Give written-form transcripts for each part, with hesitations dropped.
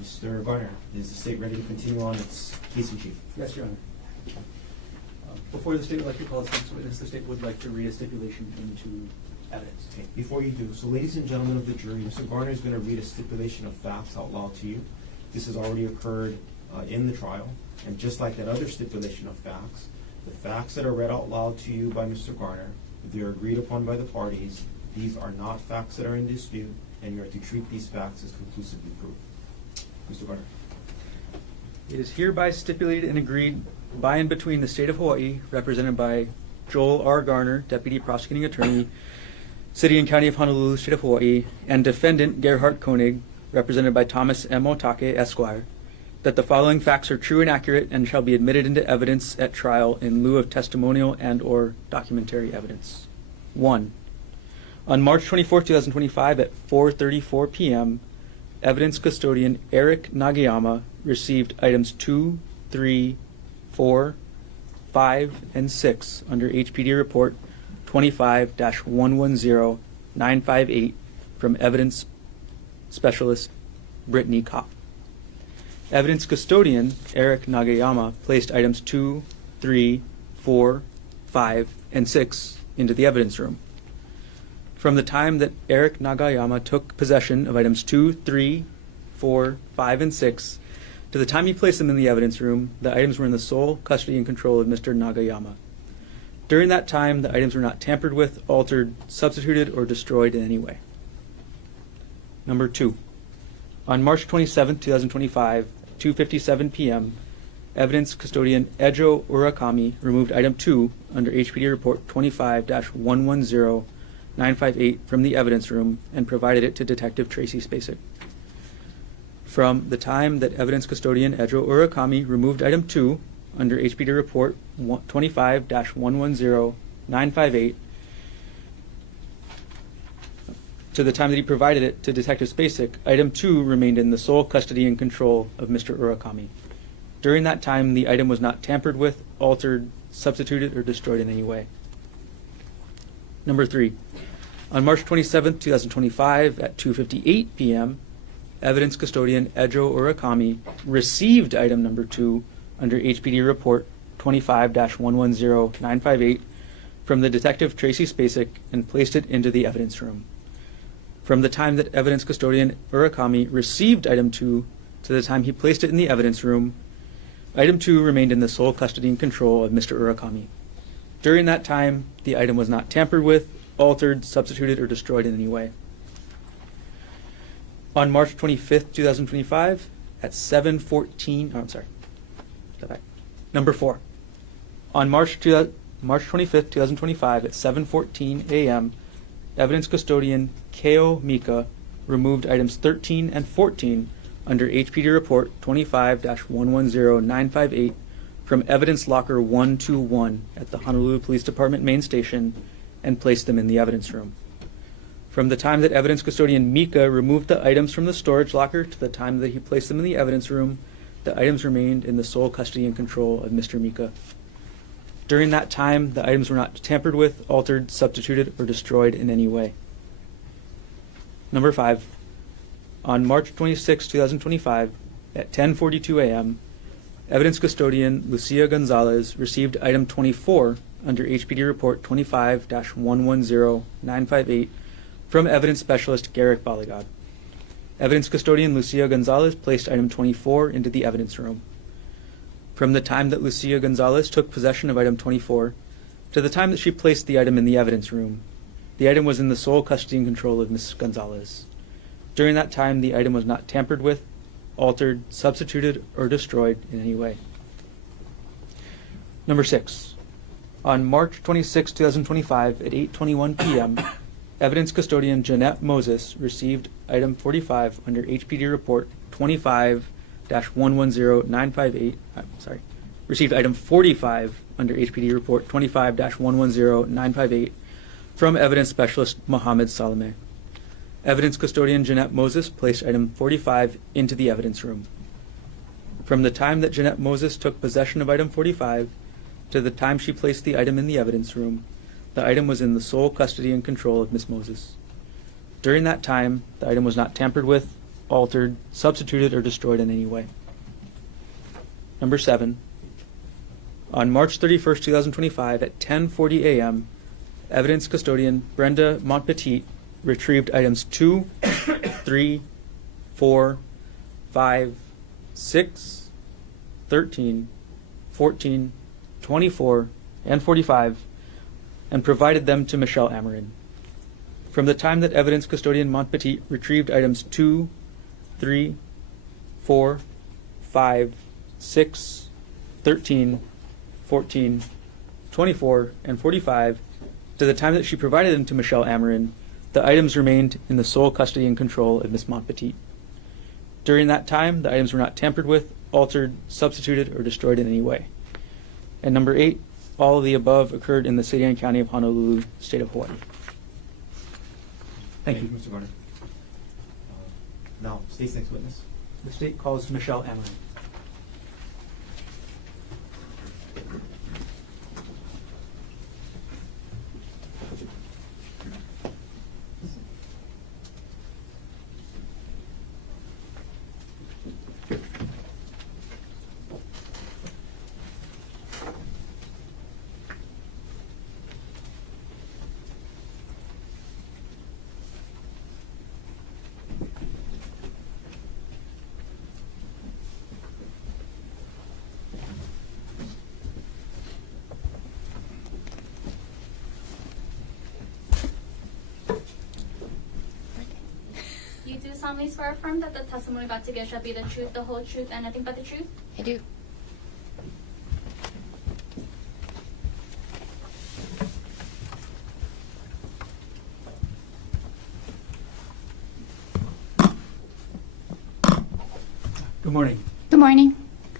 Mr. Garner, is the state ready to continue on its case in chief? Yes, Your Honor. Before the state would like to call its next witness, the state would like to read a stipulation into evidence. Okay, before you do, so ladies and gentlemen of the jury, Mr. Garner is going to read a stipulation of facts out loud to you. This has already occurred in the trial, and just like that other stipulation of facts, the facts that are read out loud to you by Mr. Garner, if they're agreed upon by the parties, these are not facts that are in dispute, and you are to treat these facts as conclusively proved. Mr. Garner. It is hereby stipulated and agreed by and between the State of Hawaii, represented by Joel R. Garner, Deputy Prosecuting Attorney, City and County of Honolulu, State of Hawaii, and Defendant Gerhardt Konig, represented by Thomas M. Otake, Esquire, that the following facts are true and accurate and shall be admitted into evidence at trial in lieu of testimonial and/or documentary evidence. 1. On March 24, 2025 at 4:34 p.m., evidence custodian Eric Nagayama received items 2, 3, 4, 5, and 6 under HPD Report 25-110958 from Evidence Specialist Brittany Kopp. Evidence custodian Eric Nagayama placed items 2, 3, 4, 5, and 6 into the evidence room. From the time that Eric Nagayama took possession of items 2, 3, 4, 5, and 6, to the time he placed them in the evidence room, the items were in the sole custody and control of Mr. Nagayama. During that time, the items were not tampered with, altered, substituted, or destroyed in any way. Number 2. On March 27, 2025, 2:57 p.m., evidence custodian Ejo Urakami removed item 2 under HPD Report 25-110958 from the evidence room and provided it to Detective Tracy Spacek. From the time that evidence custodian Ejo Urakami removed item 2 under HPD Report 25-110958 to the time that he provided it to Detective Spacek, item 2 remained in the sole custody and control of Mr. Urakami. During that time, the item was not tampered with, altered, substituted, or destroyed in any way. Number 3. On March 27, 2025 at 2:58 p.m., evidence custodian Ejo Urakami received item number 2 under HPD Report 25-110958 from the Detective Tracy Spacek and placed it into the evidence room. From the time that evidence custodian Urakami received item 2 to the time he placed it in the evidence room, item 2 remained in the sole custody and control of Mr. Urakami. During that time, the item was not tampered with, altered, substituted, or destroyed in any way. On March 25th, 2025, at 7:14, Number 4. On March 25th, 2025, at 7:14 a.m., evidence custodian Keo Mika removed items 13 and 14 under HPD Report 25-110958 from Evidence Locker 121 at the Honolulu Police Department main station and placed them in the evidence room. From the time that evidence custodian Mika removed the items from the storage locker to the time that he placed them in the evidence room, the items remained in the sole custody and control of Mr. Mika. During that time, the items were not tampered with, altered, substituted, or destroyed in any way. Number 5. On March 26, 2025, at 10:42 a.m., evidence custodian Lucia Gonzalez received item 24 under HPD Report 25-110958 from Evidence Specialist Garrick Baligad. Evidence custodian Lucia Gonzalez placed item 24 into the evidence room. From the time that Lucia Gonzalez took possession of item 24 to the time that she placed the item in the evidence room, the item was in the sole custody and control of Ms. Gonzalez. During that time, the item was not tampered with, altered, substituted, or destroyed in any way. Number 6. On March 26, 2025, at 8:21 p.m., evidence custodian Jeanette Moses received item 45 under HPD Report 25-110958. Received item 45 under HPD Report 25-110958 from Evidence Specialist Mohammed Salame. Evidence custodian Jeanette Moses placed item 45 into the evidence room. From the time that Jeanette Moses took possession of item 45 to the time she placed the item in the evidence room, the item was in the sole custody and control of Ms. Moses. During that time, the item was not tampered with, altered, substituted, or destroyed in any way. Number 7. On March 31st, 2025, at 10:40 a.m., evidence custodian Brenda Montpetit retrieved items 2, 3, 4, 5, 6, 13, 14, 24, and 45, and provided them to Michelle Amorin. From the time that evidence custodian Montpetit retrieved items 2, 3, 4, 5, 6, 13, 14, 24, and 45, to the time that she provided them to Michelle Amorin, the items remained in the sole custody and control of Ms. Montpetit. During that time, the items were not tampered with, altered, substituted, or destroyed in any way. And number 8, all of the above occurred in the city and county of Honolulu, state of Hawaii. Thank you. Mr. Garner. Now, state's next witness. The state calls Michelle Amorin. You do solemnly swear or affirm that the testimony about to give shall be the truth, the whole truth, and nothing but the truth? I do. Good morning. Good morning.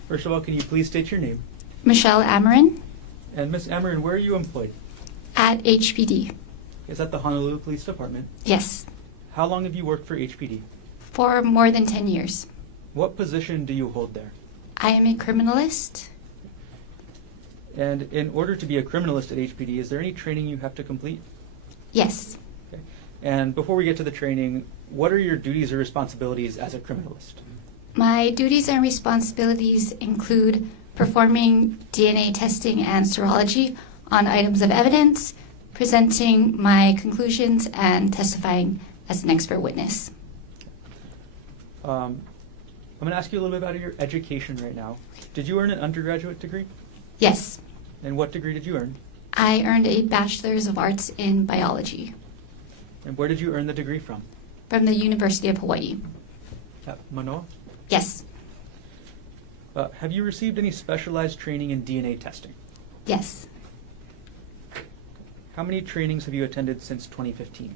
First of all, can you please state your name? Michelle Amorin And Ms. Amorin, where are you employed? at HPD. Is that the Honolulu Police Department? Yes, How long have you worked for HPD? for more than 10 years. What position do you hold there? I am a criminalist. And in order to be a criminalist at HPD, is there any training you have to complete? Yes. Okay. And before we get to the training, what are your duties or responsibilities as a criminalist? My duties and responsibilities include performing DNA testing and serology on items of evidence, presenting my conclusions, and testifying as an expert witness. I'm going to ask you a little bit about your education right now. Did you earn an undergraduate degree? Yes, And what degree did you earn? I earned a Bachelor's of Arts in Biology And where did you earn the degree from? from the University of Hawaii. At Manoa? Yes, Have you received any specialized training in DNA testing? yes. How many trainings have you attended since 2015?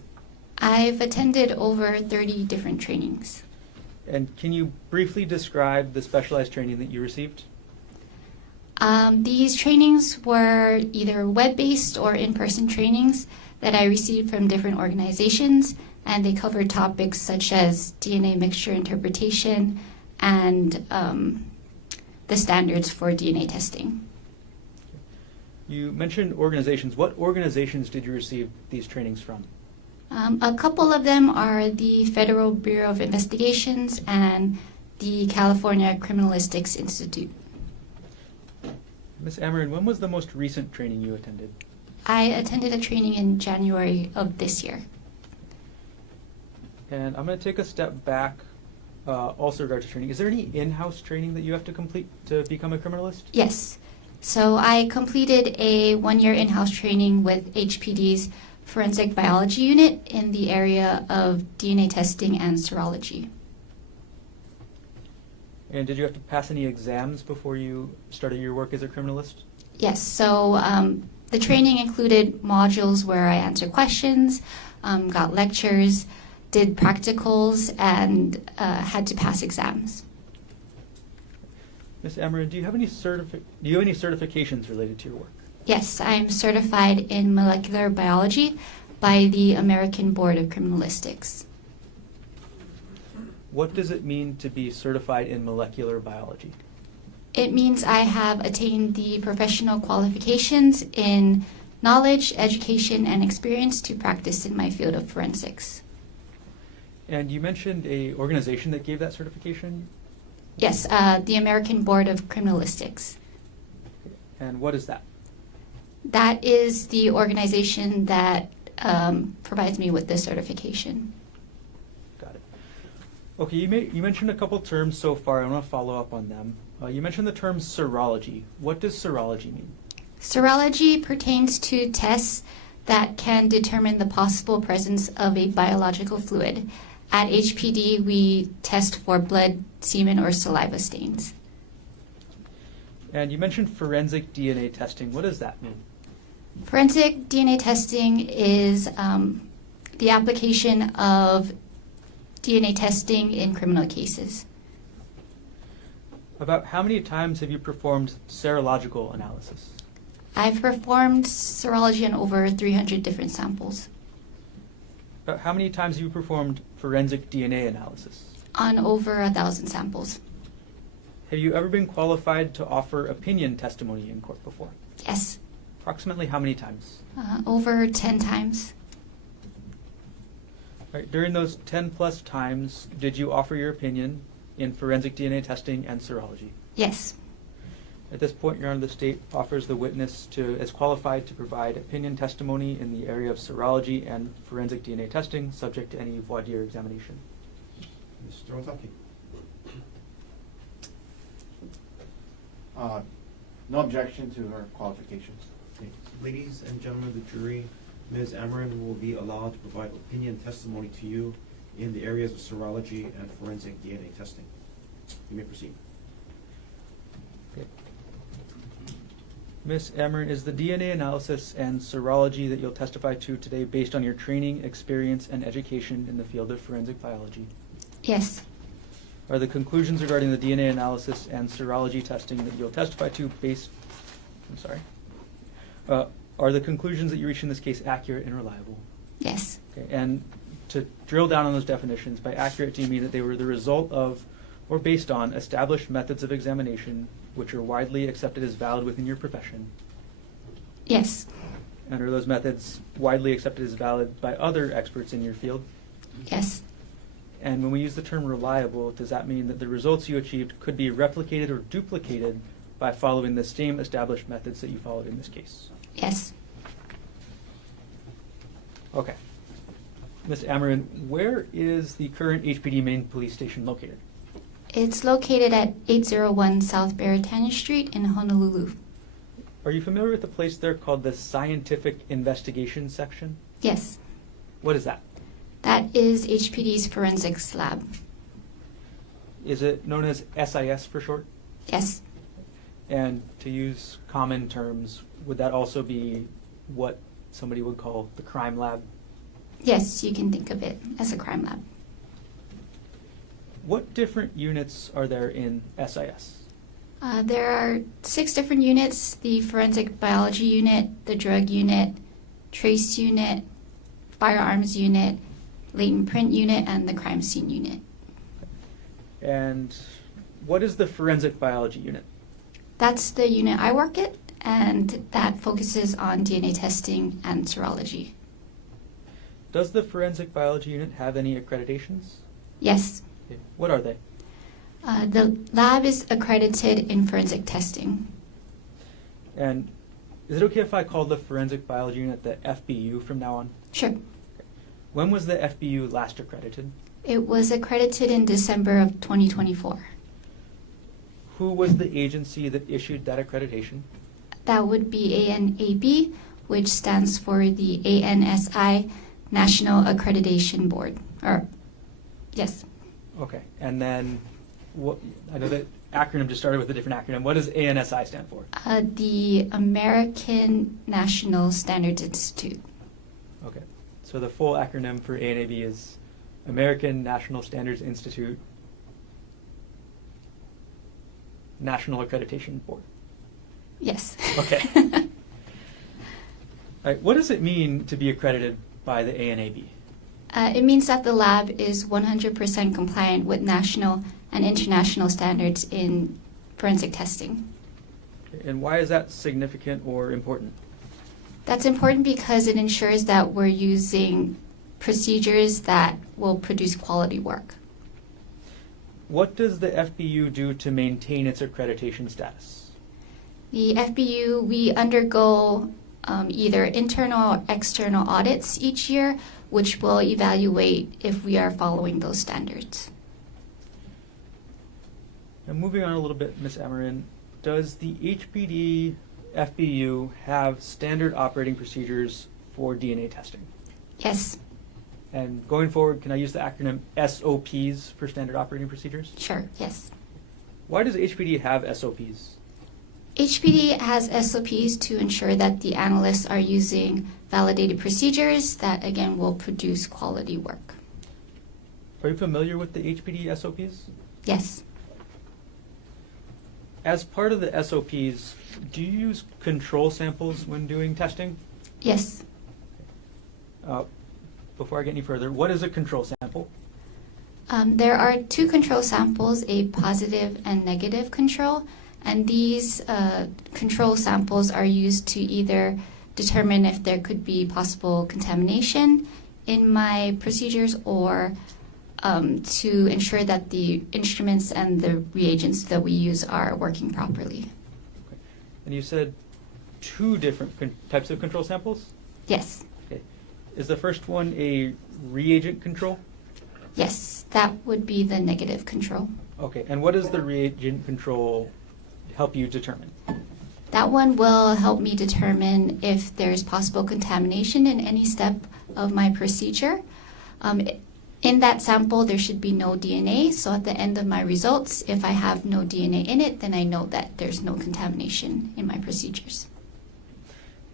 I've attended over 30 different trainings. And can you briefly describe the specialized training that you received? These trainings were either web-based or in-person trainings that I received from different organizations, and they covered topics such as DNA mixture interpretation and the standards for DNA testing. You mentioned organizations. What organizations did you receive these trainings from? A couple of them are the Federal Bureau of Investigations and the California Criminalistics Institute. Ms. Amorin, when was the most recent training you attended? I attended a training in January of this year. And I'm going to take a step back, also regarding training. Is there any in-house training that you have to complete to become a criminalist? Yes. So I completed a one-year in-house training with HPD's Forensic Biology Unit in the area of DNA testing and serology. And did you have to pass any exams before you started your work as a criminalist? Yes. So the training included modules where I answered questions, got lectures, did practicals, and had to pass exams. Ms. Amorin, do you have any certifications related to your work? Yes, I'm certified in molecular biology by the American Board of Criminalistics. What does it mean to be certified in molecular biology? It means I have attained the professional qualifications in knowledge, education, and experience to practice in my field of forensics. And you mentioned a organization that gave that certification. Yes, the American Board of Criminalistics. And what is that? That is the organization that provides me with this certification. Got it. Okay, you mentioned a couple terms so far. I want to follow up on them. You mentioned the term serology. What does serology mean? Serology pertains to tests that can determine the possible presence of a biological fluid. At HPD, we test for blood, semen, or saliva stains. And you mentioned forensic DNA testing. What does that mean? Forensic DNA testing is the application of DNA testing in criminal cases. About how many times have you performed serological analysis? I've performed serology on over 300 different samples. About how many times have you performed forensic DNA analysis? On over 1,000 samples. Have you ever been qualified to offer opinion testimony in court before? Yes, Approximately how many times? over 10 times. All right, during those 10 plus times, did you offer your opinion in forensic DNA testing and serology? Yes, At this point, Your Honor, the state offers the witness as qualified to provide opinion testimony in the area of serology and forensic DNA testing, subject to any voir dire examination. Mr. Ozaki. No objection to her qualifications. Okay. Ladies and gentlemen of the jury, Ms. Amorin will be allowed to provide opinion testimony to you in the areas of serology and forensic DNA testing. You may proceed. Okay. Ms. Amorin, is the DNA analysis and serology that you'll testify to today based on your training, experience, and education in the field of forensic biology? yes, Are the conclusions regarding the DNA analysis and serology testing that you'll testify to are the conclusions that you reach in this case accurate and reliable? yes, Okay. And to drill down on those definitions, by accurate do you mean that they were the result of or based on established methods of examination which are widely accepted as valid within your profession? yes, And are those methods widely accepted as valid by other experts in your field? yes, And when we use the term reliable, does that mean that the results you achieved could be replicated or duplicated by following the same established methods that you followed in this case? yes. Okay. Ms. Amorin, where is the current HPD main police station located? It's located at 801 South Baratania Street in Honolulu. Are you familiar with the place there called the Scientific Investigation Section? Yes, What is that? that is HPD's forensics lab. Is it known as SIS for short? Yes, And to use common terms, would that also be what somebody would call the crime lab? yes, you can think of it as a crime lab. What different units are there in SIS? There are 6 different units: the forensic biology unit, the drug unit, trace unit, firearms unit, latent print unit, and the crime scene unit. And what is the forensic biology unit? That's the unit I work at, and that focuses on DNA testing and serology. Does the forensic biology unit have any accreditations? Yes, Okay. What are they? the lab is accredited in forensic testing. And is it okay if I call the forensic biology unit the FBU from now on? Sure. When was the FBU last accredited? It was accredited in December of 2024. Who was the agency that issued that accreditation? That would be ANAB, which stands for the ANSI National Accreditation Board. Yes. Okay. And then, I know that acronym just started with a different acronym. What does ANSI stand for? The American National Standards Institute. Okay. So the full acronym for ANAB is American National Standards Institute National Accreditation Board. Yes. Okay. All right. What does it mean to be accredited by the ANAB? It means that the lab is 100% compliant with national and international standards in forensic testing. And why is that significant or important? That's important because it ensures that we're using procedures that will produce quality work. What does the FBU do to maintain its accreditation status? The FBU, we undergo either internal or external audits each year, which will evaluate if we are following those standards. Now, moving on a little bit, Ms. Amorin, does the HPD FBU have standard operating procedures for DNA testing? Yes, And going forward, can I use the acronym SOPs for standard operating procedures? sure, yes. Why does HPD have SOPs? HPD has SOPs to ensure that the analysts are using validated procedures that, again, will produce quality work. Are you familiar with the HPD SOPs? Yes, As part of the SOPs, do you use control samples when doing testing? yes. Before I get any further, what is a control sample? There are two control samples, a positive and negative control, and these control samples are used to either determine if there could be possible contamination in my procedures or to ensure that the instruments and the reagents that we use are working properly. Okay. And you said two different types of control samples? Yes, Okay. Is the first one a reagent control? yes, that would be the negative control. Okay. And what does the reagent control help you determine? That one will help me determine if there's possible contamination in any step of my procedure. In that sample, there should be no DNA, so at the end of my results, if I have no DNA in it, then I know that there's no contamination in my procedures.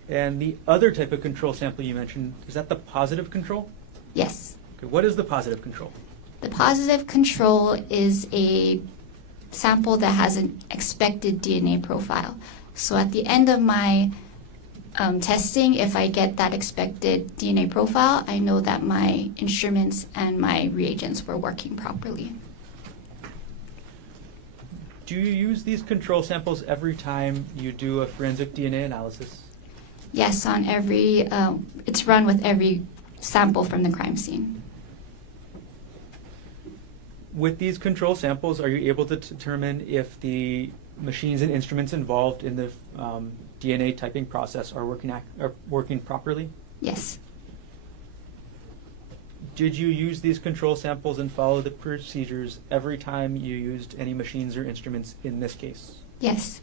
And the other type of control sample you mentioned, is that the positive control? Yes. Okay. What is the positive control? The positive control is a sample that has an expected DNA profile. So at the end of my testing, if I get that expected DNA profile, I know that my instruments and my reagents were working properly. Do you use these control samples every time you do a forensic DNA analysis? Yes, on every, it's run with every sample from the crime scene. With these control samples, are you able to determine if the machines and instruments involved in the DNA typing process are working properly? Yes, Did you use these control samples and follow the procedures every time you used any machines or instruments in this case? yes,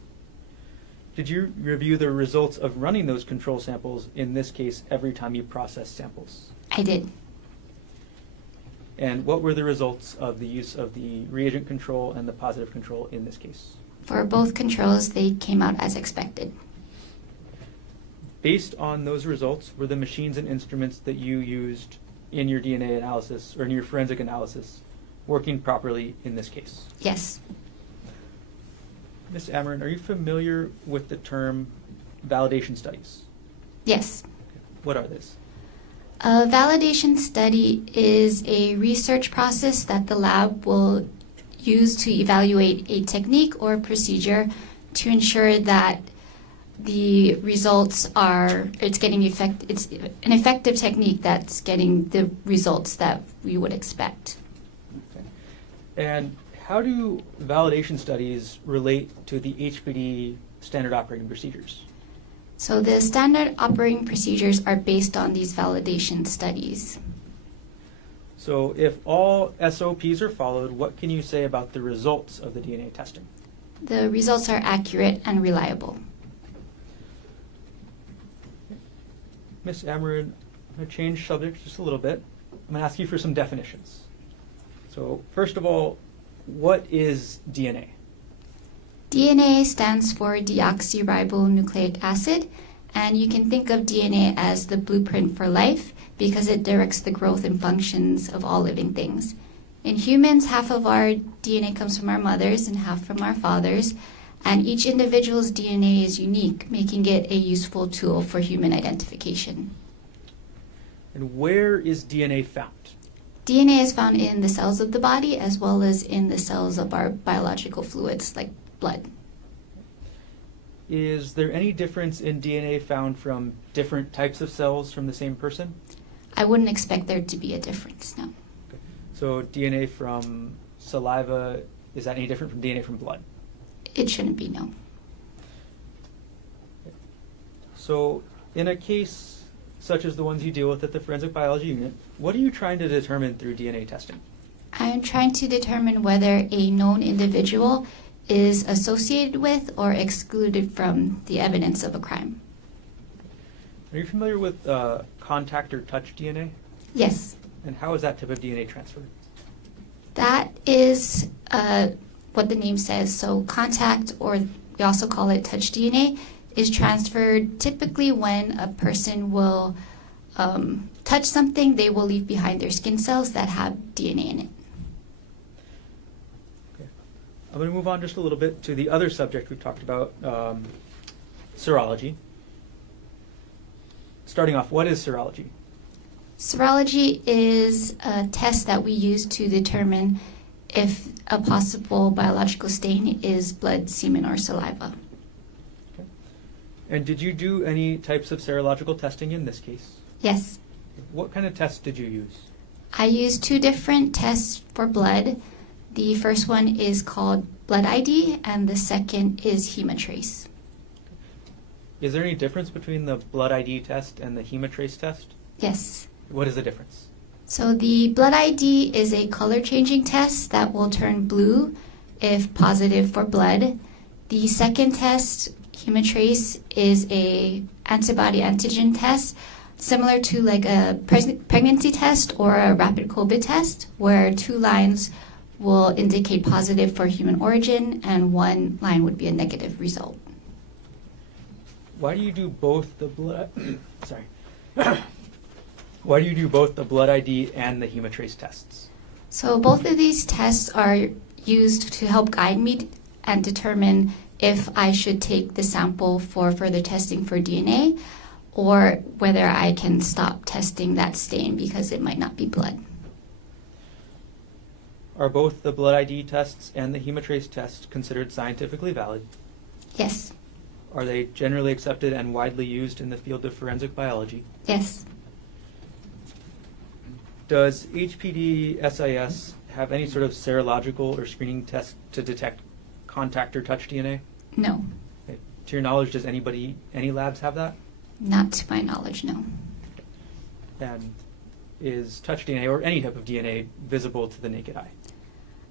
Did you review the results of running those control samples in this case every time you processed samples? I did. And what were the results of the use of the reagent control and the positive control in this case? For both controls, they came out as expected. Based on those results, were the machines and instruments that you used in your DNA analysis or in your forensic analysis working properly in this case? Yes, Ms. Amorin, are you familiar with the term validation studies? yes. What are these? A validation study is a research process that the lab will use to evaluate a technique or procedure to ensure that the results are, it's an effective technique that's getting the results that we would expect. Okay. And how do validation studies relate to the HPD standard operating procedures? So the standard operating procedures are based on these validation studies. So if all SOPs are followed, what can you say about the results of the DNA testing? The results are accurate and reliable. Ms. Amorin, I'm going to change subject just a little bit. I'm going to ask you for some definitions. So first of all, what is DNA? DNA stands for deoxyribonucleic acid, and you can think of DNA as the blueprint for life because it directs the growth and functions of all living things. In humans, half of our DNA comes from our mothers and half from our fathers, and each individual's DNA is unique, making it a useful tool for human identification. And where is DNA found? DNA is found in the cells of the body as well as in the cells of our biological fluids like blood. Is there any difference in DNA found from different types of cells from the same person? I wouldn't expect there to be a difference, no. Okay. So DNA from saliva, is that any different from DNA from blood? It shouldn't be, no. So in a case such as the ones you deal with at the forensic biology unit, what are you trying to determine through DNA testing? I'm trying to determine whether a known individual is associated with or excluded from the evidence of a crime. Are you familiar with contact or touch DNA? Yes, And how is that type of DNA transferred? that is what the name says. So contact, or we also call it touch DNA, is transferred typically when a person will touch something, they will leave behind their skin cells that have DNA in it. Okay. I'm going to move on just a little bit to the other subject we've talked about, serology. Starting off, what is serology? Serology is a test that we use to determine if a possible biological stain is blood, semen, or saliva. Okay. And did you do any types of serological testing in this case? Yes, What kind of tests did you use? I use two different tests for blood. The first one is called blood ID, and the second is hemotrace. Is there any difference between the blood ID test and the hemotrace test? Yes. What is the difference? So the blood ID is a color-changing test that will turn blue if positive for blood. The second test, hemotrace, is a antibody antigen test, similar to like a pregnancy test or a rapid COVID test, where two lines will indicate positive for human origin and one line would be a negative result. Why do you do both the blood? Sorry. Why do you do both the blood ID and the hemotrace tests? So both of these tests are used to help guide me and determine if I should take the sample for further testing for DNA or whether I can stop testing that stain because it might not be blood. Are both the blood ID tests and the hemotrace test considered scientifically valid? Yes, Are they generally accepted and widely used in the field of forensic biology? yes. Does HPD SIS have any sort of serological or screening test to detect contact or touch DNA? No, Okay. To your knowledge, does any labs have that? not to my knowledge, no. And is touch DNA or any type of DNA visible to the naked eye?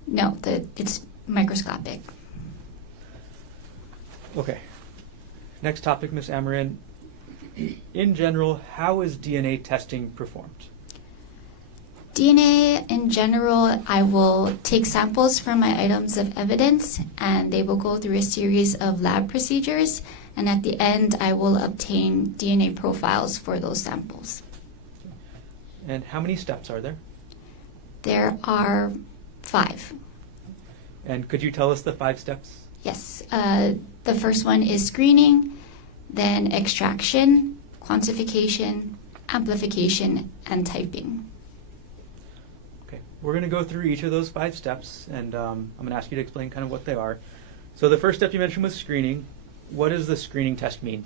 No, it's microscopic. Okay. Next topic, Ms. Amorin. In general, how is DNA testing performed? DNA in general, I will take samples from my items of evidence and they will go through a series of lab procedures, and at the end I will obtain DNA profiles for those samples. And how many steps are there? There are 5. And could you tell us the 5 steps? Yes. The first one is screening, then extraction, quantification, amplification, and typing. Okay, we're going to go through each of those 5 steps, and I'm going to ask you to explain kind of what they are. So the first step you mentioned was screening. What does the screening test mean?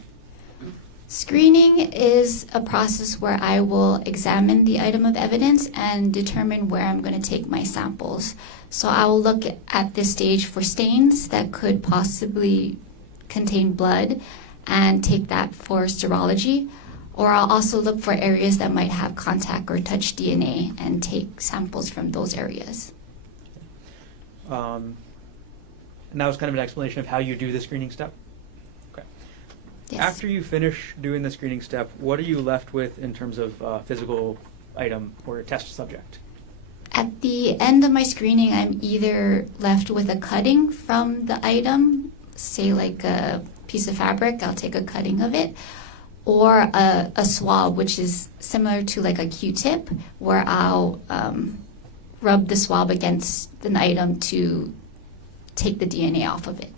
Screening is a process where I will examine the item of evidence and determine where I'm going to take my samples. So I will look at this stage for stains that could possibly contain blood and take that for serology. Or I'll also look for areas that might have contact or touch DNA and take samples from those areas. And that was kind of an explanation of how you do the screening step? Okay. Yes. After you finish doing the screening step, what are you left with in terms of physical item or test subject? At the end of my screening, I'm either left with a cutting from the item, say like a piece of fabric, I'll take a cutting of it, or a swab, which is similar to like a Q-tip, where I'll rub the swab against an item to take the DNA off of it.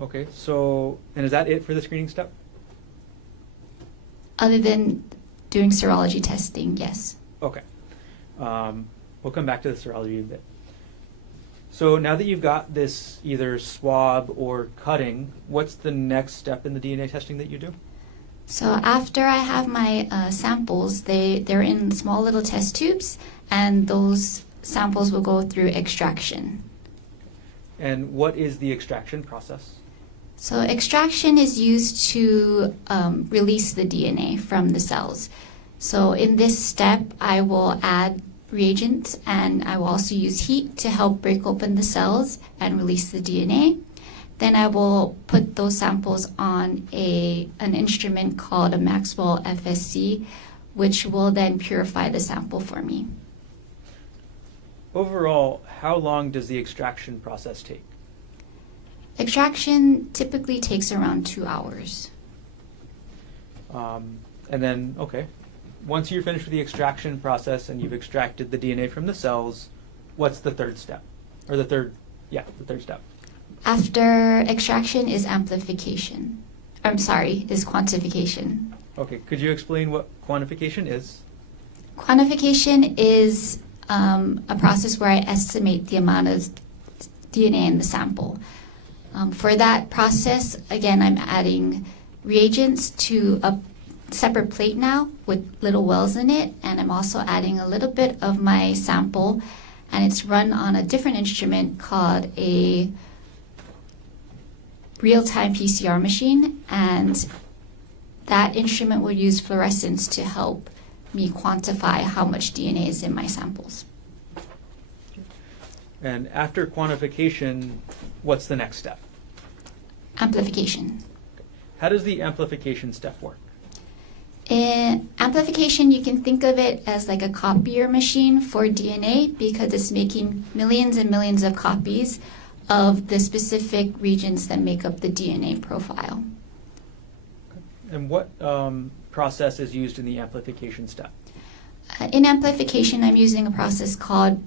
Okay, so, and is that it for the screening step? Other than doing serology testing, yes. Okay. We'll come back to the serology in a bit. So now that you've got this either swab or cutting, what's the next step in the DNA testing that you do? So after I have my samples, they're in small little test tubes, and those samples will go through extraction. And what is the extraction process? So extraction is used to release the DNA from the cells. So in this step, I will add reagents, and I will also use heat to help break open the cells and release the DNA. Then I will put those samples on an instrument called a Maxwell FSC, which will then purify the sample for me. Overall, how long does the extraction process take? Extraction typically takes around 2 hours. And then, okay, once you're finished with the extraction process and you've extracted the DNA from the cells, what's the third step? Or the third step. After extraction is amplification. Is quantification. Okay, could you explain what quantification is? Quantification is a process where I estimate the amount of DNA in the sample. For that process, again, I'm adding reagents to a separate plate now with little wells in it, and I'm also adding a little bit of my sample, and it's run on a different instrument called a real-time PCR machine, and that instrument will use fluorescence to help me quantify how much DNA is in my samples. And after quantification, what's the next step? Amplification. How does the amplification step work? In amplification, you can think of it as like a copier machine for DNA because it's making millions and millions of copies of the specific regions that make up the DNA profile. And what process is used in the amplification step? In amplification, I'm using a process called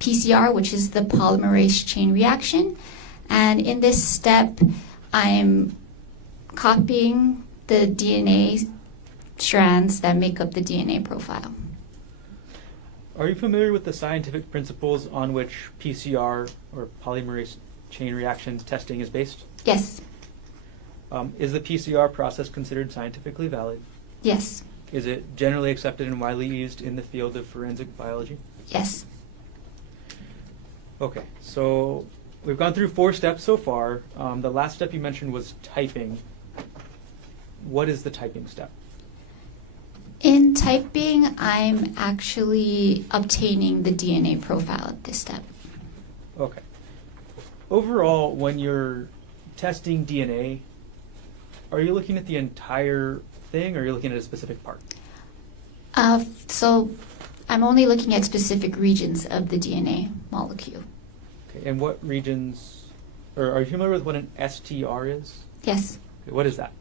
PCR, which is the polymerase chain reaction. And in this step, I'm copying the DNA strands that make up the DNA profile. Are you familiar with the scientific principles on which PCR, or polymerase chain reaction testing, is based? Yes. Is the PCR process considered scientifically valid? Yes. Is it generally accepted and widely used in the field of forensic biology? Yes. Okay, so we've gone through 4 steps so far. The last step you mentioned was typing. What is the typing step? In typing, I'm actually obtaining the DNA profile at this step. Okay. Overall, when you're testing DNA, are you looking at the entire thing, or are you looking at a specific part? So I'm only looking at specific regions of the DNA molecule. Okay, and what regions, or are you familiar with what an STR is? Yes. Okay, what is that?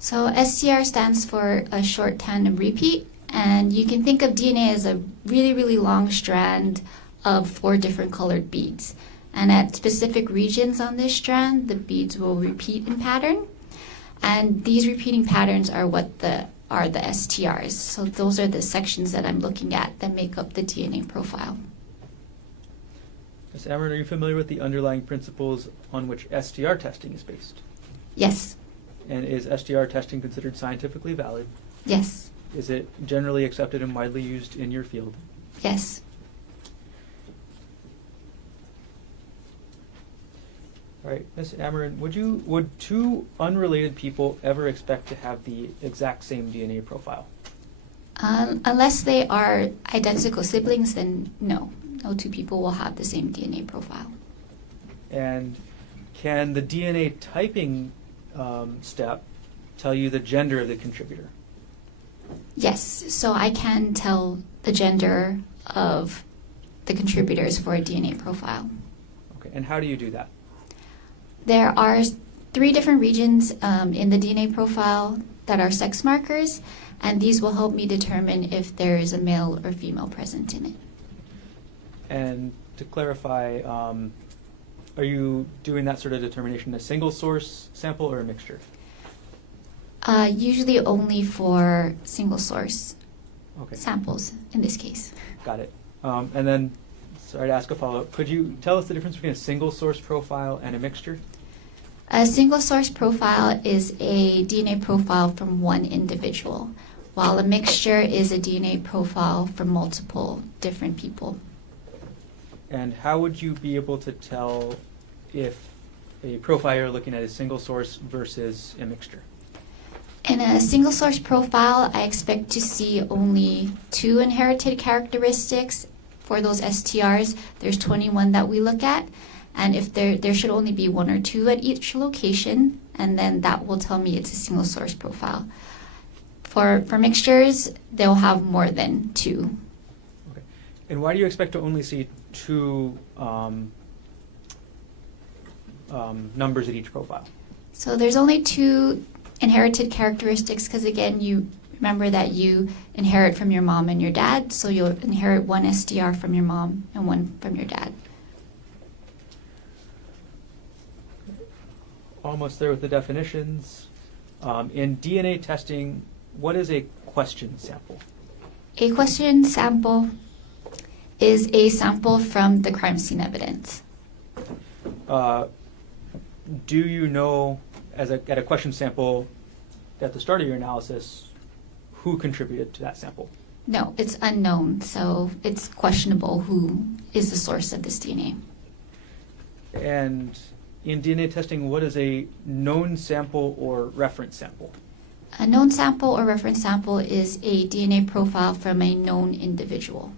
So STR stands for a short tandem repeat, and you can think of DNA as a really, really long strand of 4 different colored beads. And at specific regions on this strand, the beads will repeat in pattern. And these repeating patterns are what are the STRs. So those are the sections that I'm looking at that make up the DNA profile. Ms. Amorin, are you familiar with the underlying principles on which STR testing is based? Yes. And is STR testing considered scientifically valid? Yes. Is it generally accepted and widely used in your field? Yes. All right, Ms. Amorin, would 2 unrelated people ever expect to have the exact same DNA profile? Unless they are identical siblings, then no. No 2 people will have the same DNA profile. And can the DNA typing step tell you the gender of the contributor? Yes, so I can tell the gender of the contributors for a DNA profile. Okay, and how do you do that? There are 3 different regions in the DNA profile that are sex markers, and these will help me determine if there is a male or female present in it. And to clarify, are you doing that sort of determination in a single source sample or a mixture? Usually only for single source Okay, samples in this case. got it. And then, sorry to ask a follow-up, could you tell us the difference between a single source profile and a mixture? A single source profile is a DNA profile from one individual, while a mixture is a DNA profile from multiple different people. And how would you be able to tell if a profile you're looking at is single source versus a mixture? In a single source profile, I expect to see only 2 inherited characteristics for those STRs. There's 21 that we look at, and if there should only be 1 or 2 at each location, and then that will tell me it's a single source profile. For mixtures, they'll have more than 2. Okay. And why do you expect to only see 2 numbers at each profile? So there's only 2 inherited characteristics because, again, you remember that you inherit from your mom and your dad, so you'll inherit 1 STR from your mom and 1 from your dad. Almost there with the definitions. In DNA testing, what is a question sample? A question sample is a sample from the crime scene evidence. Do you know, at a question sample, at the start of your analysis, who contributed to that sample? No, it's unknown, so it's questionable who is the source of this DNA. And in DNA testing, what is a known sample or reference sample? A known sample or reference sample is a DNA profile from a known individual.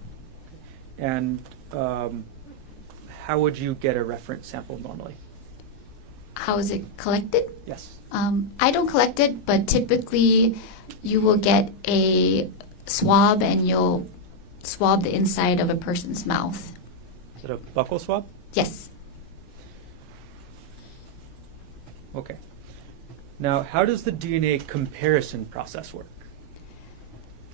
And how would you get a reference sample normally? How is it collected? Yes. I don't collect it, but typically you will get a swab and you'll swab the inside of a person's mouth. Is it a buccal swab? Yes. Okay. Now, how does the DNA comparison process work?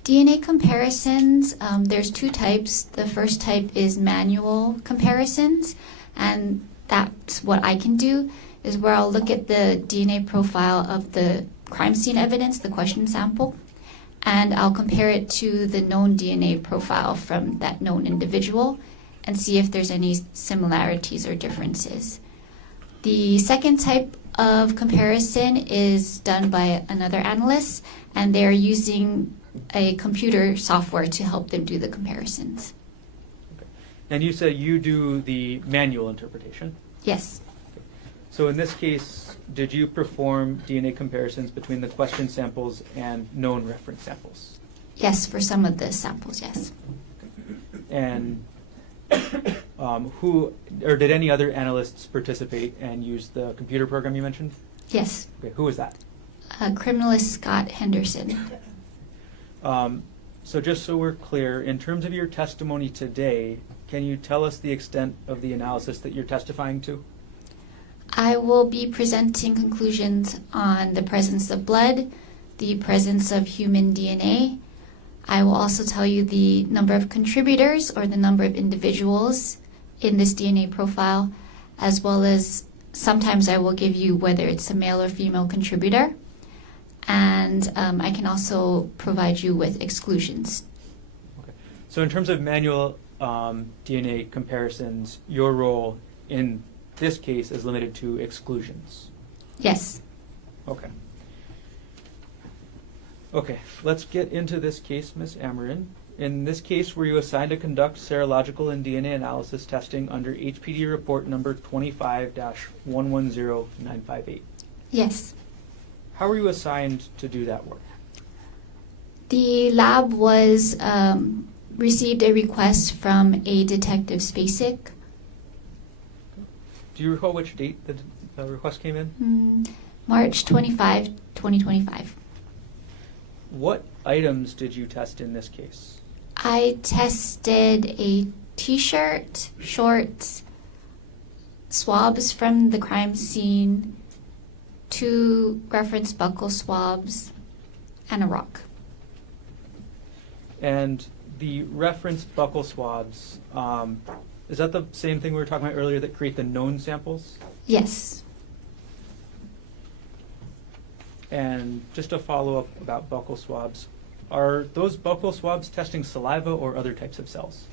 DNA comparisons, there's 2 types. The first type is manual comparisons, and that's what I can do, is where I'll look at the DNA profile of the crime scene evidence, the question sample, and I'll compare it to the known DNA profile from that known individual and see if there's any similarities or differences. The second type of comparison is done by another analyst, and they're using a computer software to help them do the comparisons. Okay. And you said you do the manual interpretation. Yes. So in this case, did you perform DNA comparisons between the question samples and known reference samples? Yes, for some of the samples, yes. And did any other analysts participate and use the computer program you mentioned? Yes. Okay, who was that? Criminalist Scott Henderson. So just so we're clear, in terms of your testimony today, can you tell us the extent of the analysis that you're testifying to? I will be presenting conclusions on the presence of blood, the presence of human DNA. I will also tell you the number of contributors or the number of individuals in this DNA profile, as well as sometimes I will give you whether it's a male or female contributor. And I can also provide you with exclusions. Okay. So in terms of manual DNA comparisons, your role in this case is limited to exclusions. Yes. Okay. Okay, let's get into this case, Ms. Amorin. In this case, were you assigned to conduct serological and DNA analysis testing under HPD report number 25-110958? Yes. How were you assigned to do that work? The lab was received a request from a Detective Spacek. Do you recall which date the request came in? March 25, 2025. What items did you test in this case? I tested a t-shirt, shorts, swabs from the crime scene, 2 reference buccal swabs, and a rock. And the reference buccal swabs, is that the same thing we were talking about earlier that create the known samples? Yes. And just a follow-up about buccal swabs, are those buccal swabs testing saliva or other types of cells?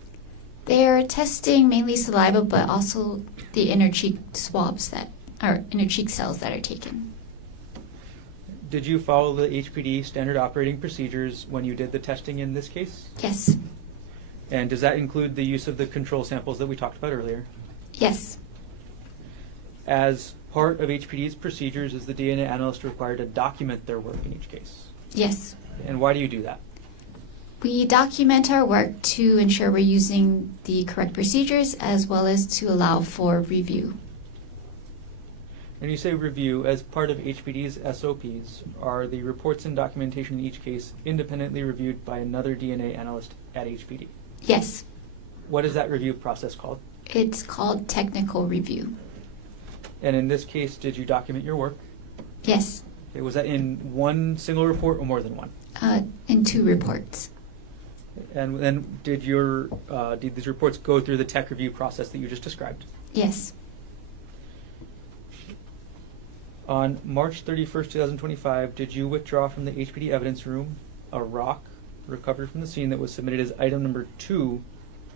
They are testing mainly saliva, but also the inner cheek swabs that or inner cheek cells that are taken. Did you follow the HPD standard operating procedures when you did the testing in this case? Yes. And does that include the use of the control samples that we talked about earlier? Yes. As part of HPD's procedures, is the DNA analyst required to document their work in each case? Yes. And why do you do that? We document our work to ensure we're using the correct procedures as well as to allow for review. And you say review, as part of HPD's SOPs, are the reports and documentation in each case independently reviewed by another DNA analyst at HPD? Yes. What is that review process called? It's called technical review. And in this case, did you document your work? Yes. Okay, was that in one single report or more than one? In 2 reports. And then did these reports go through the tech review process that you just described? Yes. On March 31st, 2025, did you withdraw from the HPD evidence room a rock recovered from the scene that was submitted as item number 2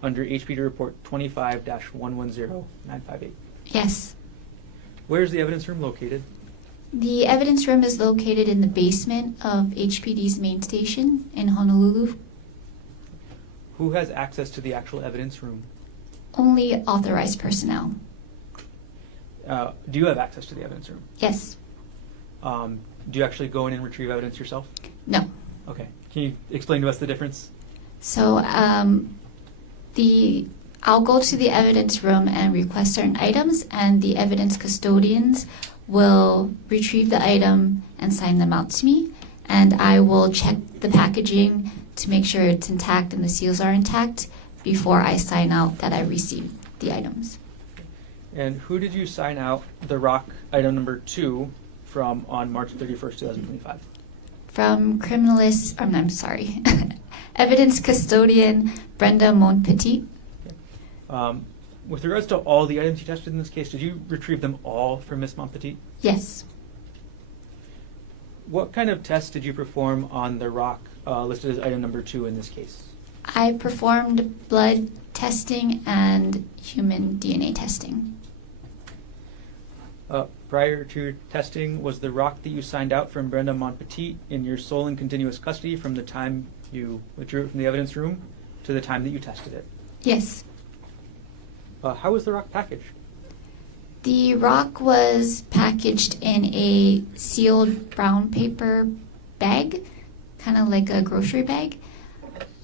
under HPD report 25-110958? Yes. Where is the evidence room located? The evidence room is located in the basement of HPD's main station in Honolulu. Who has access to the actual evidence room? Only authorized personnel. Do you have access to the evidence room? Yes. Do you actually go in and retrieve evidence yourself? No. Okay. Can you explain to us the difference? So I'll go to the evidence room and request certain items, and the evidence custodians will retrieve the item and sign them out to me, and I will check the packaging to make sure it's intact and the seals are intact before I sign out that I received the items. And who did you sign out the rock item number 2 from on March 31st, 2025? From Criminalist, I'm sorry, evidence custodian Brenda Monpetit. With regards to all the items you tested in this case, did you retrieve them all from Ms. Monpetit? Yes. What kind of tests did you perform on the rock listed as item number 2 in this case? I performed blood testing and human DNA testing. Prior to testing, was the rock that you signed out from Brenda Monpetit in your sole and continuous custody from the time you withdrew it from the evidence room to the time that you tested it? Yes. How was the rock packaged? The rock was packaged in a sealed brown paper bag, kind of like a grocery bag,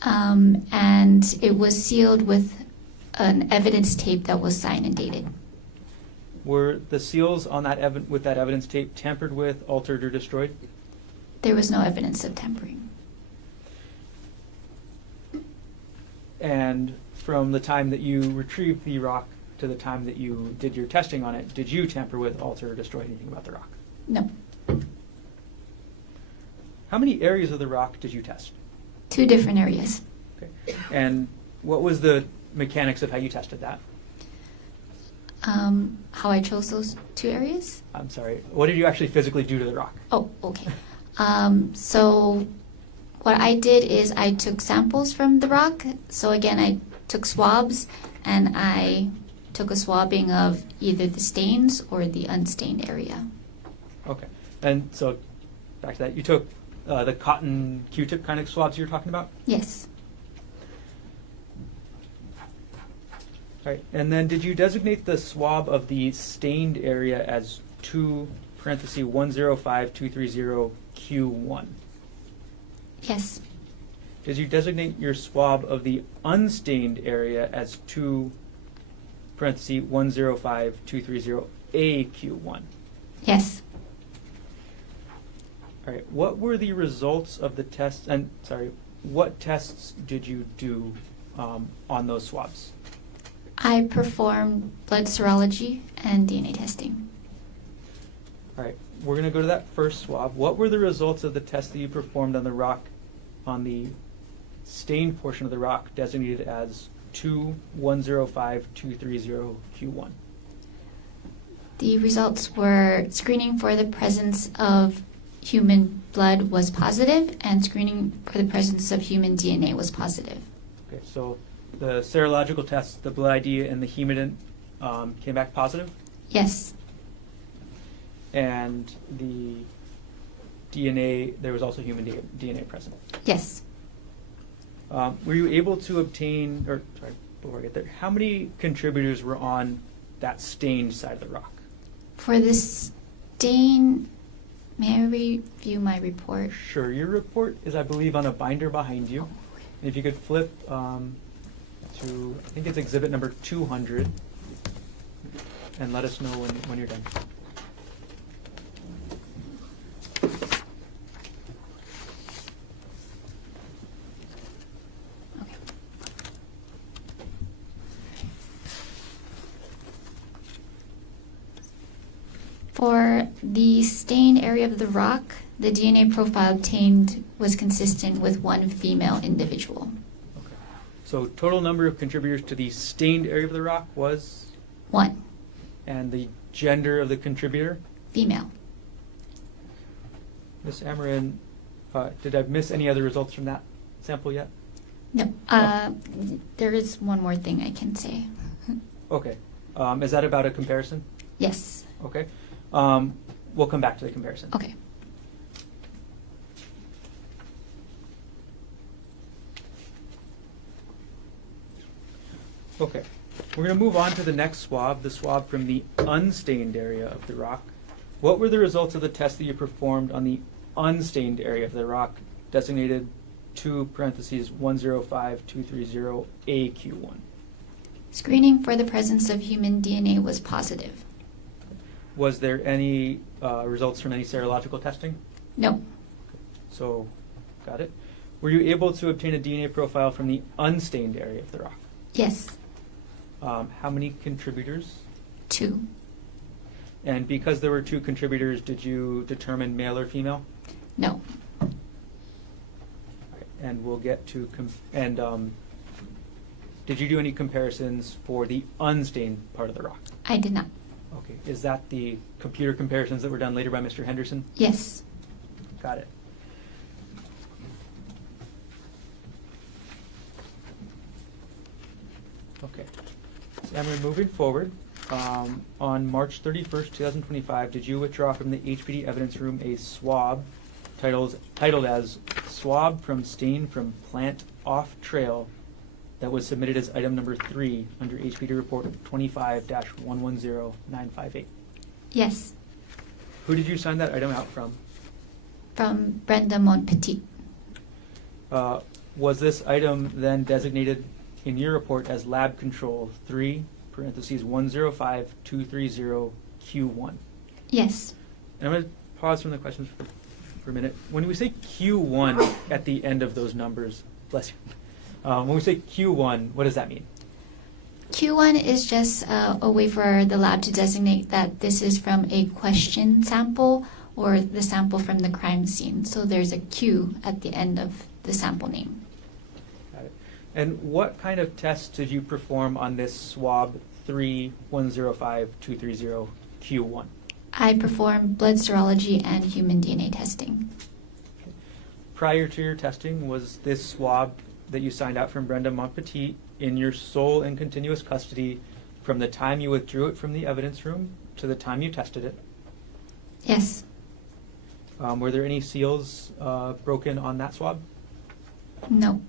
and it was sealed with an evidence tape that was signed and dated. Were the seals on that with that evidence tape tampered with, altered, or destroyed? There was no evidence of tampering. And from the time that you retrieved the rock to the time that you did your testing on it, did you tamper with, alter, or destroy anything about the rock? No. How many areas of the rock did you test? 2 different areas. Okay. And what was the mechanics of how you tested that? How I chose those 2 areas? I'm sorry. What did you actually physically do to the rock? Oh, okay. So what I did is I took samples from the rock. So again, I took swabs, and I took a swabbing of either the stains or the unstained area. Okay. And so back to that, you took the cotton Q-tip kind of swabs you were talking about? Yes. All right. And then did you designate the swab of the stained area as 2.105230Q1? Yes. Did you designate your swab of the unstained area as 2.105230AQ1? Yes. All right. What were the results of the tests? And what tests did you do on those swabs? I performed blood serology and DNA testing. All right. We're going to go to that first swab. What were the results of the test that you performed on the rock, on the stained portion of the rock designated as 2.105230Q1? The results were screening for the presence of human blood was positive, and screening for the presence of human DNA was positive. Okay, so the serological tests, the blood ID and the hemodin came back positive? Yes. and the DNA, there was also human DNA present. Yes. Were you able to obtain, or sorry, before I get there, how many contributors were on that stained side of the rock? For the stain, may I review my report? Sure. Your report is, I believe, on a binder behind you. And if you could flip to, I think it's exhibit number 200, and let us know when you're done. Okay. For the stained area of the rock, the DNA profile obtained was consistent with one female individual. Okay. So total number of contributors to the stained area of the rock was? 1. And the gender of the contributor? Female. Ms. Amorin, did I miss any other results from that sample yet? No. There is one more thing I can say. Okay. Is that about a comparison? Yes. Okay. We'll come back to the comparison. Okay. Okay. We're going to move on to the next swab, the swab from the unstained area of the rock. What were the results of the test that you performed on the unstained area of the rock, designated 2(105230AQ1? Screening for the presence of human DNA was positive. Was there any results from any serological testing? No. So, got it. Were you able to obtain a DNA profile from the unstained area of the rock? Yes. How many contributors? 2. And because there were 2 contributors, did you determine male or female? No. And we'll get to, did you do any comparisons for the unstained part of the rock? I did not. Okay, is that the computer comparisons that were done later by Mr. Henderson? Yes. Got it. Okay, so I'm moving forward. On March 31st, 2025, did you withdraw from the HPD evidence room a swab titled as swab from stain from plant off trail that was submitted as item number 3 under HPD report 25-110958? Yes. Who did you sign that item out from? From Brenda Montpetit. Was this item then designated in your report as lab control 3(105230Q1? Yes. And I'm going to pause from the questions for a minute. When we say Q1 at the end of those numbers, bless you. When we say Q1, what does that mean? Q1 is just a way for the lab to designate that this is from a question sample or the sample from the crime scene. So there's a Q at the end of the sample name. Got it. And what kind of tests did you perform on this swab 3(105230Q1? I performed blood serology and human DNA testing. Prior to your testing, was this swab that you signed out from Brenda Montpetit in your sole and continuous custody from the time you withdrew it from the evidence room to the time you tested it? Yes. Were there any seals broken on that swab? No.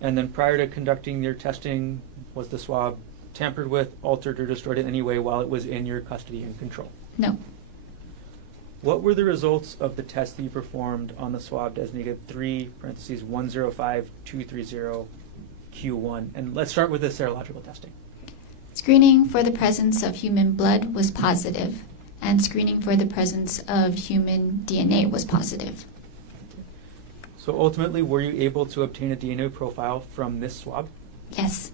And then prior to conducting your testing, was the swab tampered with, altered, or destroyed in any way while it was in your custody and control? No. What were the results of the test that you performed on the swab designated 3(105230Q1? And let's start with the serological testing. Screening for the presence of human blood was positive, and screening for the presence of human DNA was positive. So ultimately, were you able to obtain a DNA profile from this swab? Yes.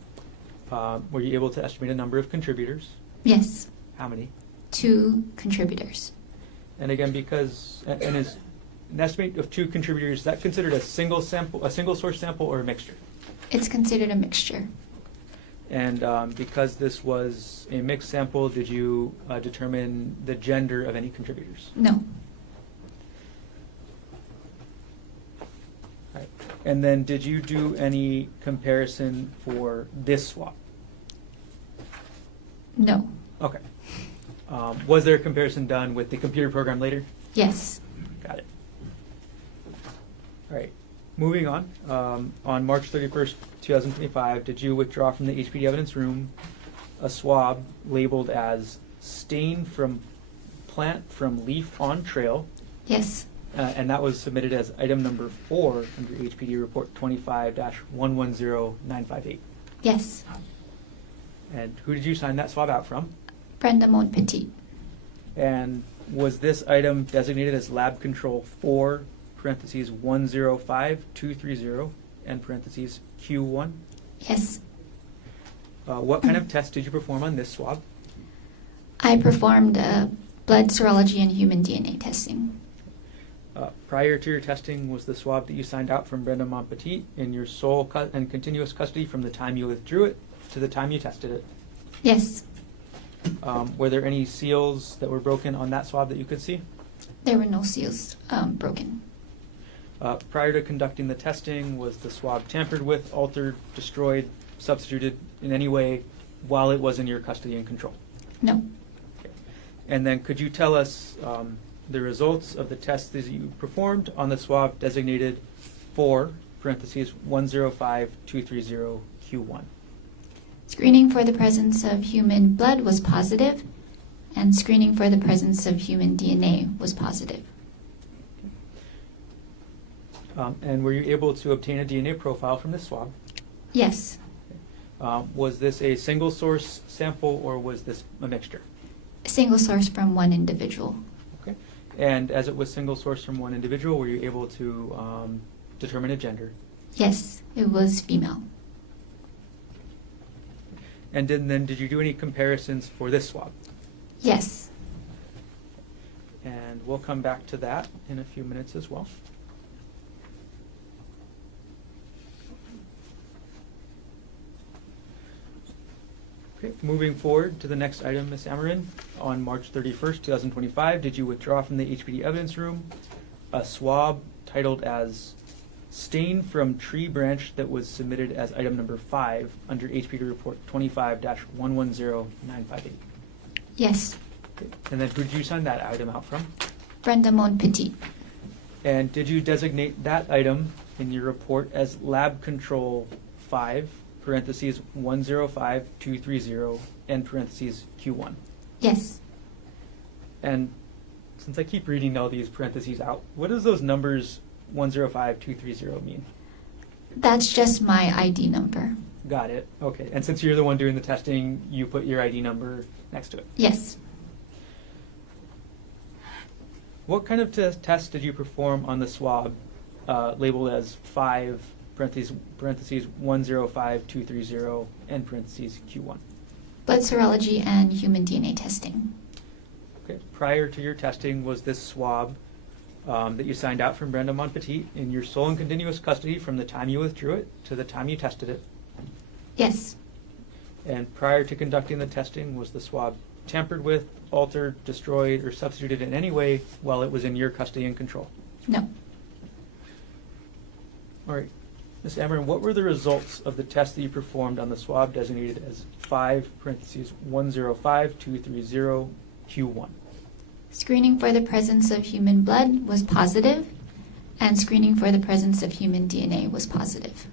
Were you able to estimate a number of contributors? Yes. How many? 2 contributors. And again, because and is an estimate of 2 contributors, is that considered a single sample, a single source sample, or a mixture? It's considered a mixture. And because this was a mixed sample, did you determine the gender of any contributors? No. Right. And then did you do any comparison for this swab? No. Okay. Was there a comparison done with the computer program later? Yes. Got it. All right. Moving on. On March 31st, 2025, did you withdraw from the HPD evidence room a swab labeled as stain from plant from leaf on trail? Yes. And that was submitted as item number 4 under HPD report 25-110958. Yes. And who did you sign that swab out from? Brenda Mon Petit. And was this item designated as lab control 4, parentheses 105230, and parentheses Q1? Yes. What kind of test did you perform on this swab? I performed blood serology and human DNA testing. Prior to your testing, was the swab that you signed out from Brenda Montpetit in your sole and continuous custody from the time you withdrew it to the time you tested it? Yes. Were there any seals that were broken on that swab that you could see? There were no seals broken. Prior to conducting the testing, was the swab tampered with, altered, destroyed, substituted in any way while it was in your custody and control? No. Okay. And then could you tell us the results of the tests that you performed on the swab designated 4, parentheses 105230 Q1? Screening for the presence of human blood was positive, and screening for the presence of human DNA was positive. And were you able to obtain a DNA profile from this swab? Yes. Was this a single source sample or was this a mixture? A single source from one individual. Okay. And as it was single source from one individual, were you able to determine a gender? Yes, it was female. And then did you do any comparisons for this swab? Yes. And we'll come back to that in a few minutes as well. Okay, moving forward to the next item, Ms. Amorin. On March 31st, 2025, did you withdraw from the HPD evidence room a swab titled as stain from tree branch that was submitted as item number 5 under HPD report 25-110958? Yes. Okay. And then who did you sign that item out from? Brenda Mon Petit. And did you designate that item in your report as lab control 5, parentheses 105230, and parentheses Q1? Yes. And since I keep reading all these parentheses out, what does those numbers 105230 mean? That's just my ID number. Got it. Okay. And since you're the one doing the testing, you put your ID number next to it. Yes. What kind of test did you perform on the swab labeled as 5, parentheses 105230, and parentheses Q1? Blood serology and human DNA testing. Okay. Prior to your testing, was this swab that you signed out from Brenda Montpetit in your sole and continuous custody from the time you withdrew it to the time you tested it? Yes. And prior to conducting the testing, was the swab tampered with, altered, destroyed, or substituted in any way while it was in your custody and control? No. All right. Ms. Amorin, what were the results of the test that you performed on the swab designated as 5, parentheses 105230 Q1? Screening for the presence of human blood was positive, and screening for the presence of human DNA was positive.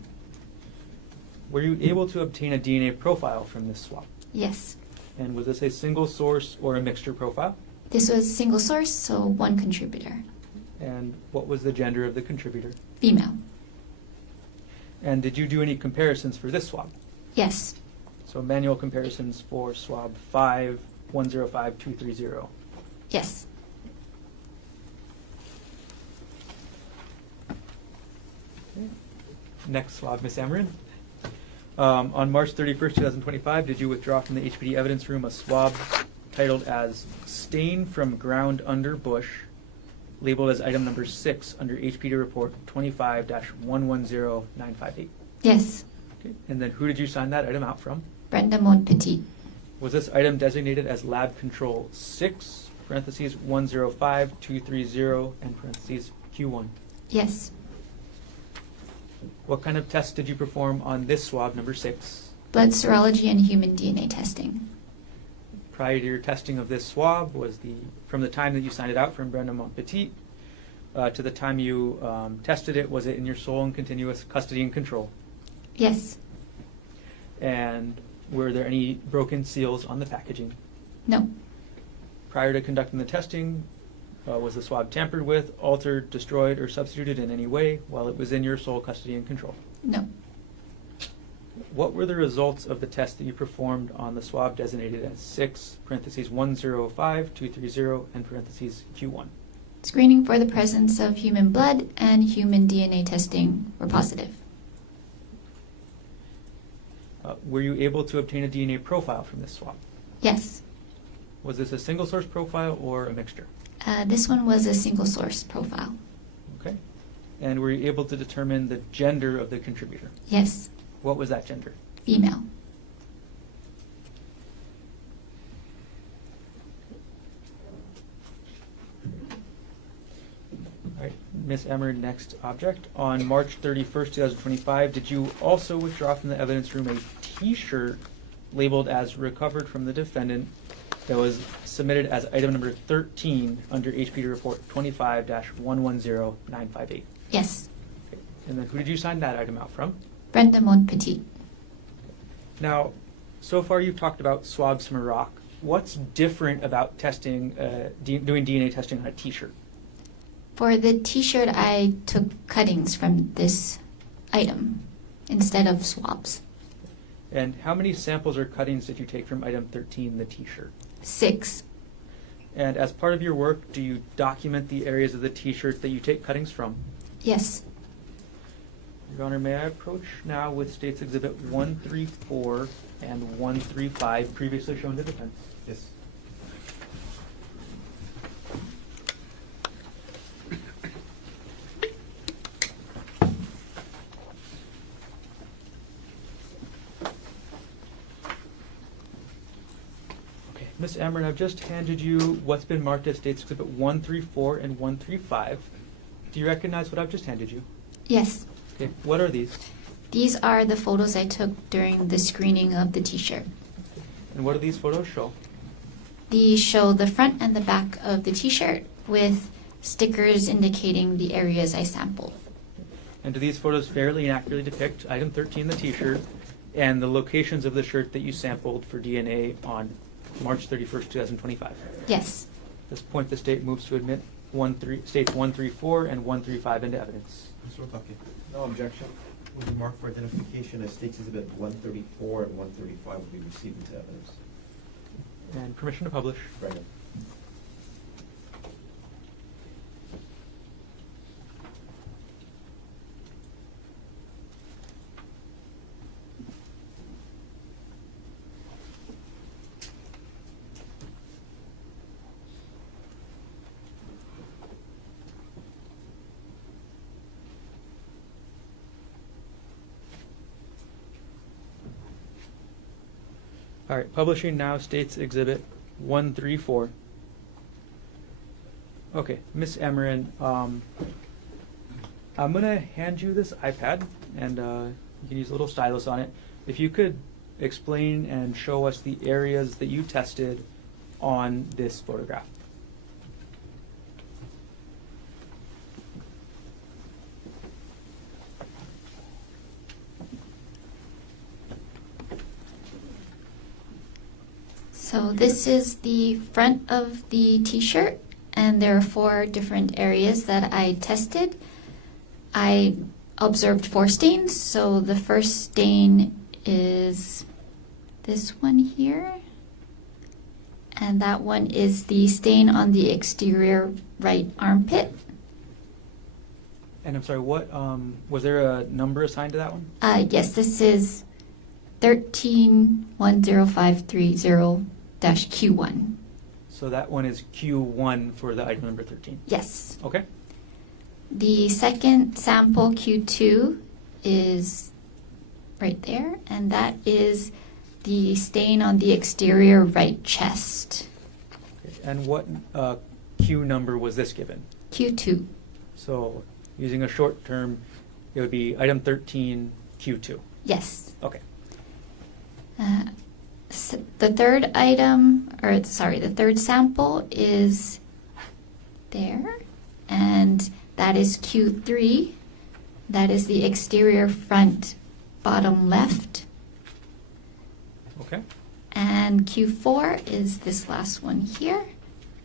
Were you able to obtain a DNA profile from this swab? Yes. And was this a single source or a mixture profile? This was single source, so one contributor. And what was the gender of the contributor? Female. And did you do any comparisons for this swab? Yes. So manual comparisons for swab 5, 105230. Yes. Okay. Next swab, Ms. Amorin. On March 31st, 2025, did you withdraw from the HPD evidence room a swab titled as stain from ground under bush, labeled as item number 6 under HPD report 25-110958? Yes. Okay. And then who did you sign that item out from? Brenda Mon Petit. Was this item designated as lab control 6, parentheses 105230, and parentheses Q1? Yes. What kind of test did you perform on this swab number 6? Blood serology and human DNA testing. prior to your testing of this swab was from the time that you signed it out from Brenda Montpetit to the time you tested it, was it in your sole and continuous custody and control? Yes. And were there any broken seals on the packaging? No. Prior to conducting the testing, was the swab tampered with, altered, destroyed, or substituted in any way while it was in your sole custody and control? No. What were the results of the test that you performed on the swab designated as 6, parentheses 105, 230, and parentheses Q1? Screening for the presence of human blood and human DNA testing were positive. Were you able to obtain a DNA profile from this swab? Yes. Was this a single source profile or a mixture? This one was a single source profile. Okay. And were you able to determine the gender of the contributor? Yes. What was that gender? Female. All right, Ms. Amorin, next object. On March 31st, 2025, did you also withdraw from the evidence room a T-shirt labeled as recovered from the defendant that was submitted as item number 13 under HPD report 25-110958? Yes. Okay. And then who did you sign that item out from? Brenda Montpetit. Now, so far you've talked about swabs from Iraq. What's different about testing, doing DNA testing on a T-shirt? For the T-shirt, I took cuttings from this item instead of swabs. And how many samples or cuttings did you take from item 13, the T-shirt? 6. And as part of your work, do you document the areas of the T-shirt that you take cuttings from? Yes. Your Honor, may I approach now with States Exhibit 134 and 135, previously shown to defense? Yes. Okay, Ms. Amorin, I've just handed you what's been marked as States Exhibit 134 and 135. Do you recognize what I've just handed you? Yes. Okay, what are these? These are the photos I took during the screening of the T-shirt. And what do these photos show? These show the front and the back of the T-shirt with stickers indicating the areas I sampled. And do these photos fairly and accurately depict item 13, the T-shirt, and the locations of the shirt that you sampled for DNA on March 31st, 2025? Yes. At this point, the state moves to admit States 134 and 135 into evidence. Mr. Otake, No objection. will be marked for identification as States Exhibit 134 and 135 will be received into evidence. And permission to publish. Granted. All right, publishing now States Exhibit 134. Okay, Ms. Amorin, I'm going to hand you this iPad, and you can use a little stylus on it. If you could explain and show us the areas that you tested on this photograph. So this is the front of the T-shirt, and there are 4 different areas that I tested. I observed 4 stains. So the first stain is this one here, and that one is the stain on the exterior right armpit. And I'm sorry, what was there a number assigned to that one? Yes, this is 13-10530-Q1. So that one is Q1 for the item number 13. Yes. Okay. The second sample, Q2, is right there, and that is the stain on the exterior right chest. And what Q number was this given? Q2. So using a short term, it would be item 13, Q2. Yes. Okay. The third item, or sorry, the third sample is there, and that is Q3. That is the exterior front bottom left. Okay. And Q4 is this last one here,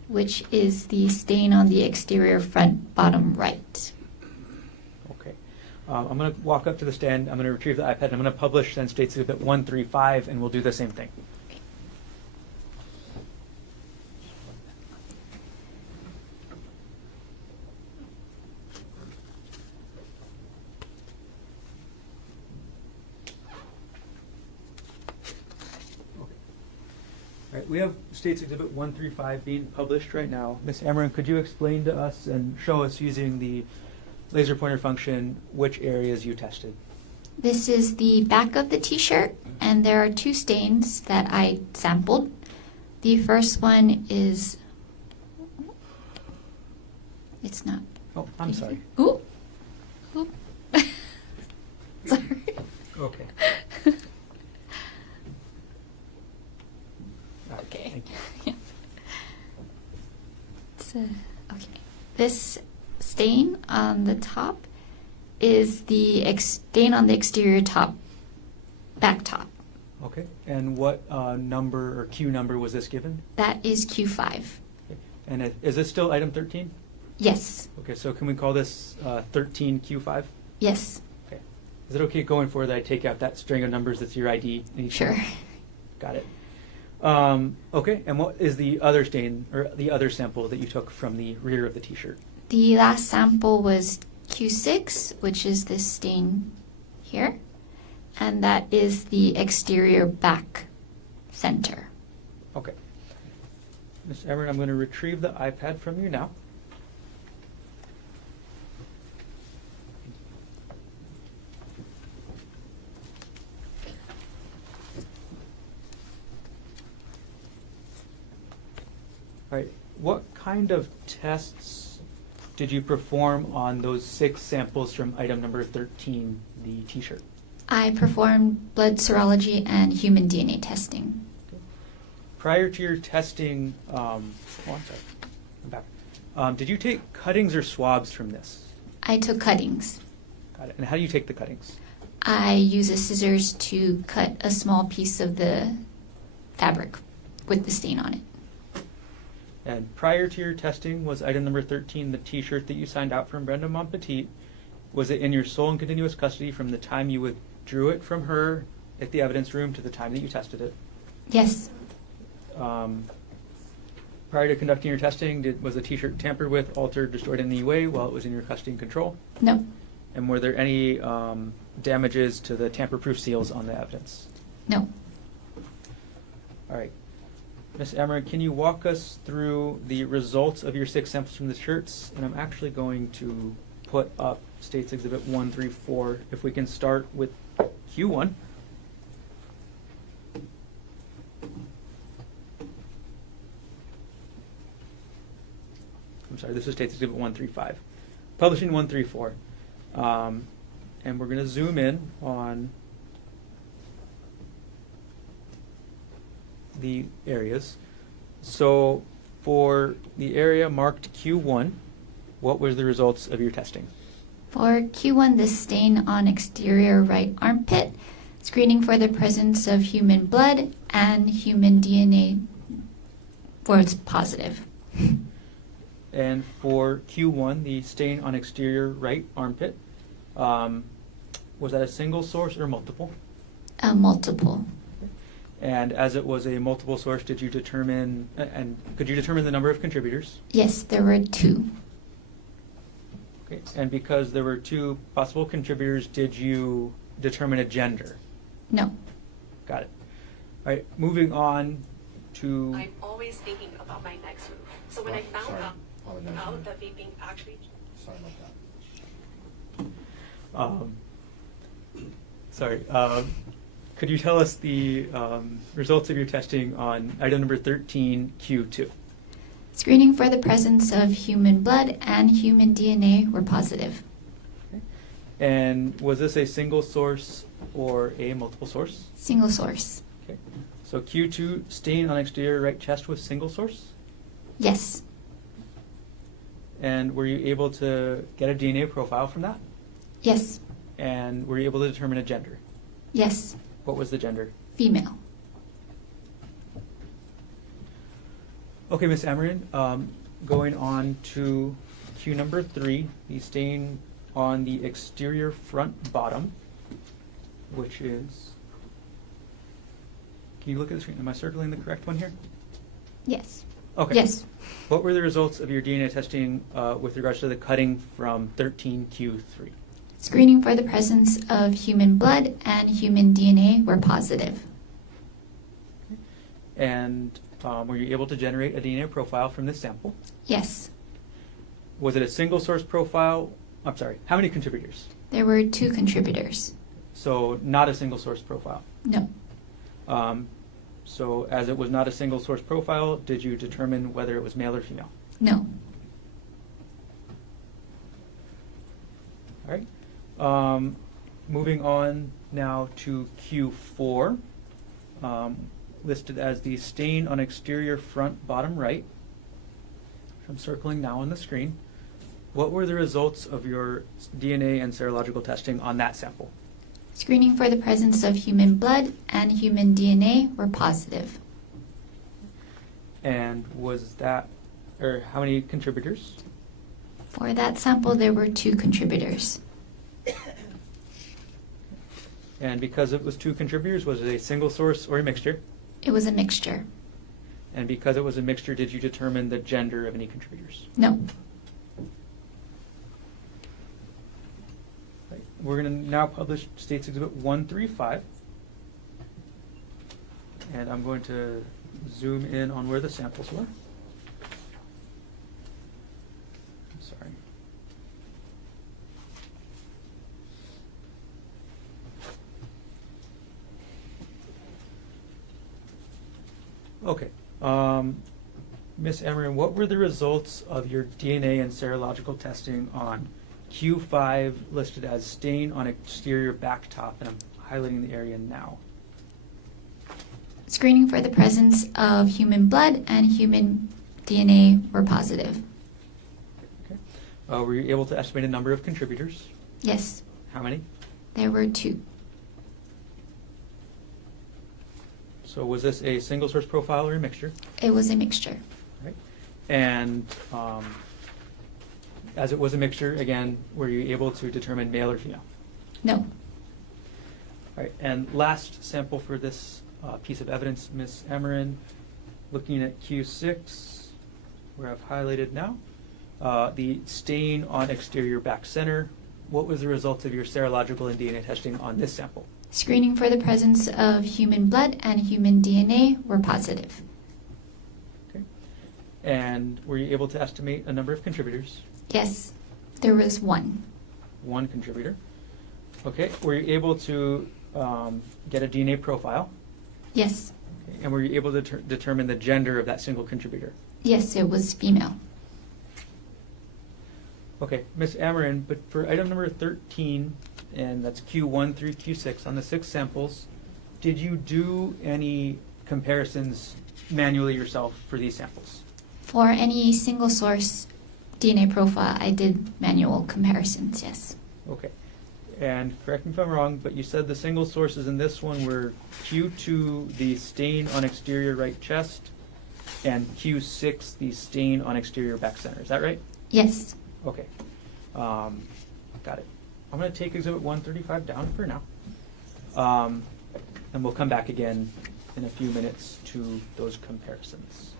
which is the stain on the exterior front bottom right. Okay. I'm going to walk up to the stand. I'm going to retrieve the iPad. And I'm going to publish then States Exhibit 135, and we'll do the same thing. All right, we have States Exhibit 135 being published right now. Ms. Amorin, could you explain to us and show us using the laser pointer function which areas you tested? This is the back of the t-shirt, and there are two stains that I sampled. The first one is, it's not. Oh, I'm sorry. Ooh. Ooh. Sorry. Okay. Okay. Thank you. Okay. This stain on the top is the stain on the exterior top, back top. Okay. And what number or Q number was this given? That is Q5. Okay. And is this still item 13? Yes. Okay, so can we call this 13Q5? Yes. Okay. Is it okay going forward that I take out that string of numbers that's your ID? in each Sure. one? Got it. Okay, and what is the other stain or the other sample that you took from the rear of the t-shirt? The last sample was Q6, which is this stain here, and that is the exterior back center. Okay. Ms. Everett, I'm going to retrieve the iPad from you now. All right. What kind of tests did you perform on those 6 samples from item number 13, the t-shirt? I performed blood serology and human DNA testing. Prior to your testing, I'm sorry, I'm back. Did you take cuttings or swabs from this? I took cuttings. Got it. And how do you take the cuttings? I use a scissors to cut a small piece of the fabric with the stain on it. And prior to your testing, was item number 13 the t-shirt that you signed out from Brenda Montpetit? Was it in your sole and continuous custody from the time you withdrew it from her at the evidence room to the time that you tested it? Yes. Prior to conducting your testing, was the t-shirt tampered with, altered, destroyed in any way while it was in your custody and control? No. And were there any damages to the tamper-proof seals on the evidence? No. All right. Ms. Amorin, can you walk us through the results of your 6 samples from the shirts? And I'm actually going to put up States Exhibit 134. If we can start with Q1. I'm sorry, this is States Exhibit 135. Publishing 134. And we're going to zoom in on the areas. So for the area marked Q1, what were the results of your testing? For Q1, the stain on exterior right armpit, screening for the presence of human blood and human DNA was positive. And for Q1, the stain on exterior right armpit, was that a single source or multiple? Multiple. And as it was a multiple source, did you determine, and could you determine the number of contributors? Yes, there were 2. Okay. And because there were 2 possible contributors, did you determine a gender? No. Got it. All right, moving on to... I'm always thinking about my next move. So when I found Sorry. out Apologize. that vaping actually Sorry about that. Sorry. Could you tell us the results of your testing on item number 13, Q2? Screening for the presence of human blood and human DNA were positive. Okay. And was this a single source or a multiple source? Single source. Okay. So Q2, stain on exterior right chest was single source? Yes. And were you able to get a DNA profile from that? Yes. And were you able to determine a gender? Yes. What was the gender? Female. Okay, Ms. Amorin, going on to Q number 3, the stain on the exterior front bottom, which is, can you look at the screen? Am I circling the correct one here? Yes. Okay. Yes. What were the results of your DNA testing with regards to the cutting from 13Q3? Screening for the presence of human blood and human DNA were positive. And were you able to generate a DNA profile from this sample? Yes. Was it a single source profile? I'm sorry, how many contributors? There were 2 contributors. So not a single source profile. No. So as it was not a single source profile, did you determine whether it was male or female? No. All right. Moving on now to Q4, listed as the stain on exterior front bottom right. I'm circling now on the screen. What were the results of your DNA and serological testing on that sample? Screening for the presence of human blood and human DNA were positive. And was that, or how many contributors? For that sample, there were 2 contributors. And because it was 2 contributors, was it a single source or a mixture? It was a mixture. And because it was a mixture, did you determine the gender of any contributors? No. Right. We're going to now publish States Exhibit 135. And I'm going to zoom in on where the samples were. I'm sorry. Okay. Ms. Amorin, what were the results of your DNA and serological testing on Q5 listed as stain on exterior back top? And I'm highlighting the area now. Screening for the presence of human blood and human DNA were positive. Okay. Were you able to estimate a number of contributors? Yes. How many? There were 2. So was this a single source profile or a mixture? It was a mixture. Right. And as it was a mixture, again, were you able to determine male or female? No. All right. And last sample for this piece of evidence, Ms. Amorin, looking at Q6, where I've highlighted now, the stain on exterior back center. What was the result of your serological and DNA testing on this sample? Screening for the presence of human blood and human DNA were positive. Okay. And were you able to estimate a number of contributors? Yes. There was 1. 1 contributor. Okay. Were you able to get a DNA profile? Yes. Okay. And were you able to determine the gender of that single contributor? Yes, it was female. Okay, Ms. Amorin, but for item number 13, and that's Q1 through Q6, on the 6 samples, did you do any comparisons manually yourself for these samples? For any single source DNA profile, I did manual comparisons, yes. Okay. And correct me if I'm wrong, but you said the single sources in this one were Q2, the stain on exterior right chest, and Q6, the stain on exterior back center. Is that right? Yes. Okay. Got it. I'm going to take Exhibit 135 down for now. And we'll come back again in a few minutes to those comparisons.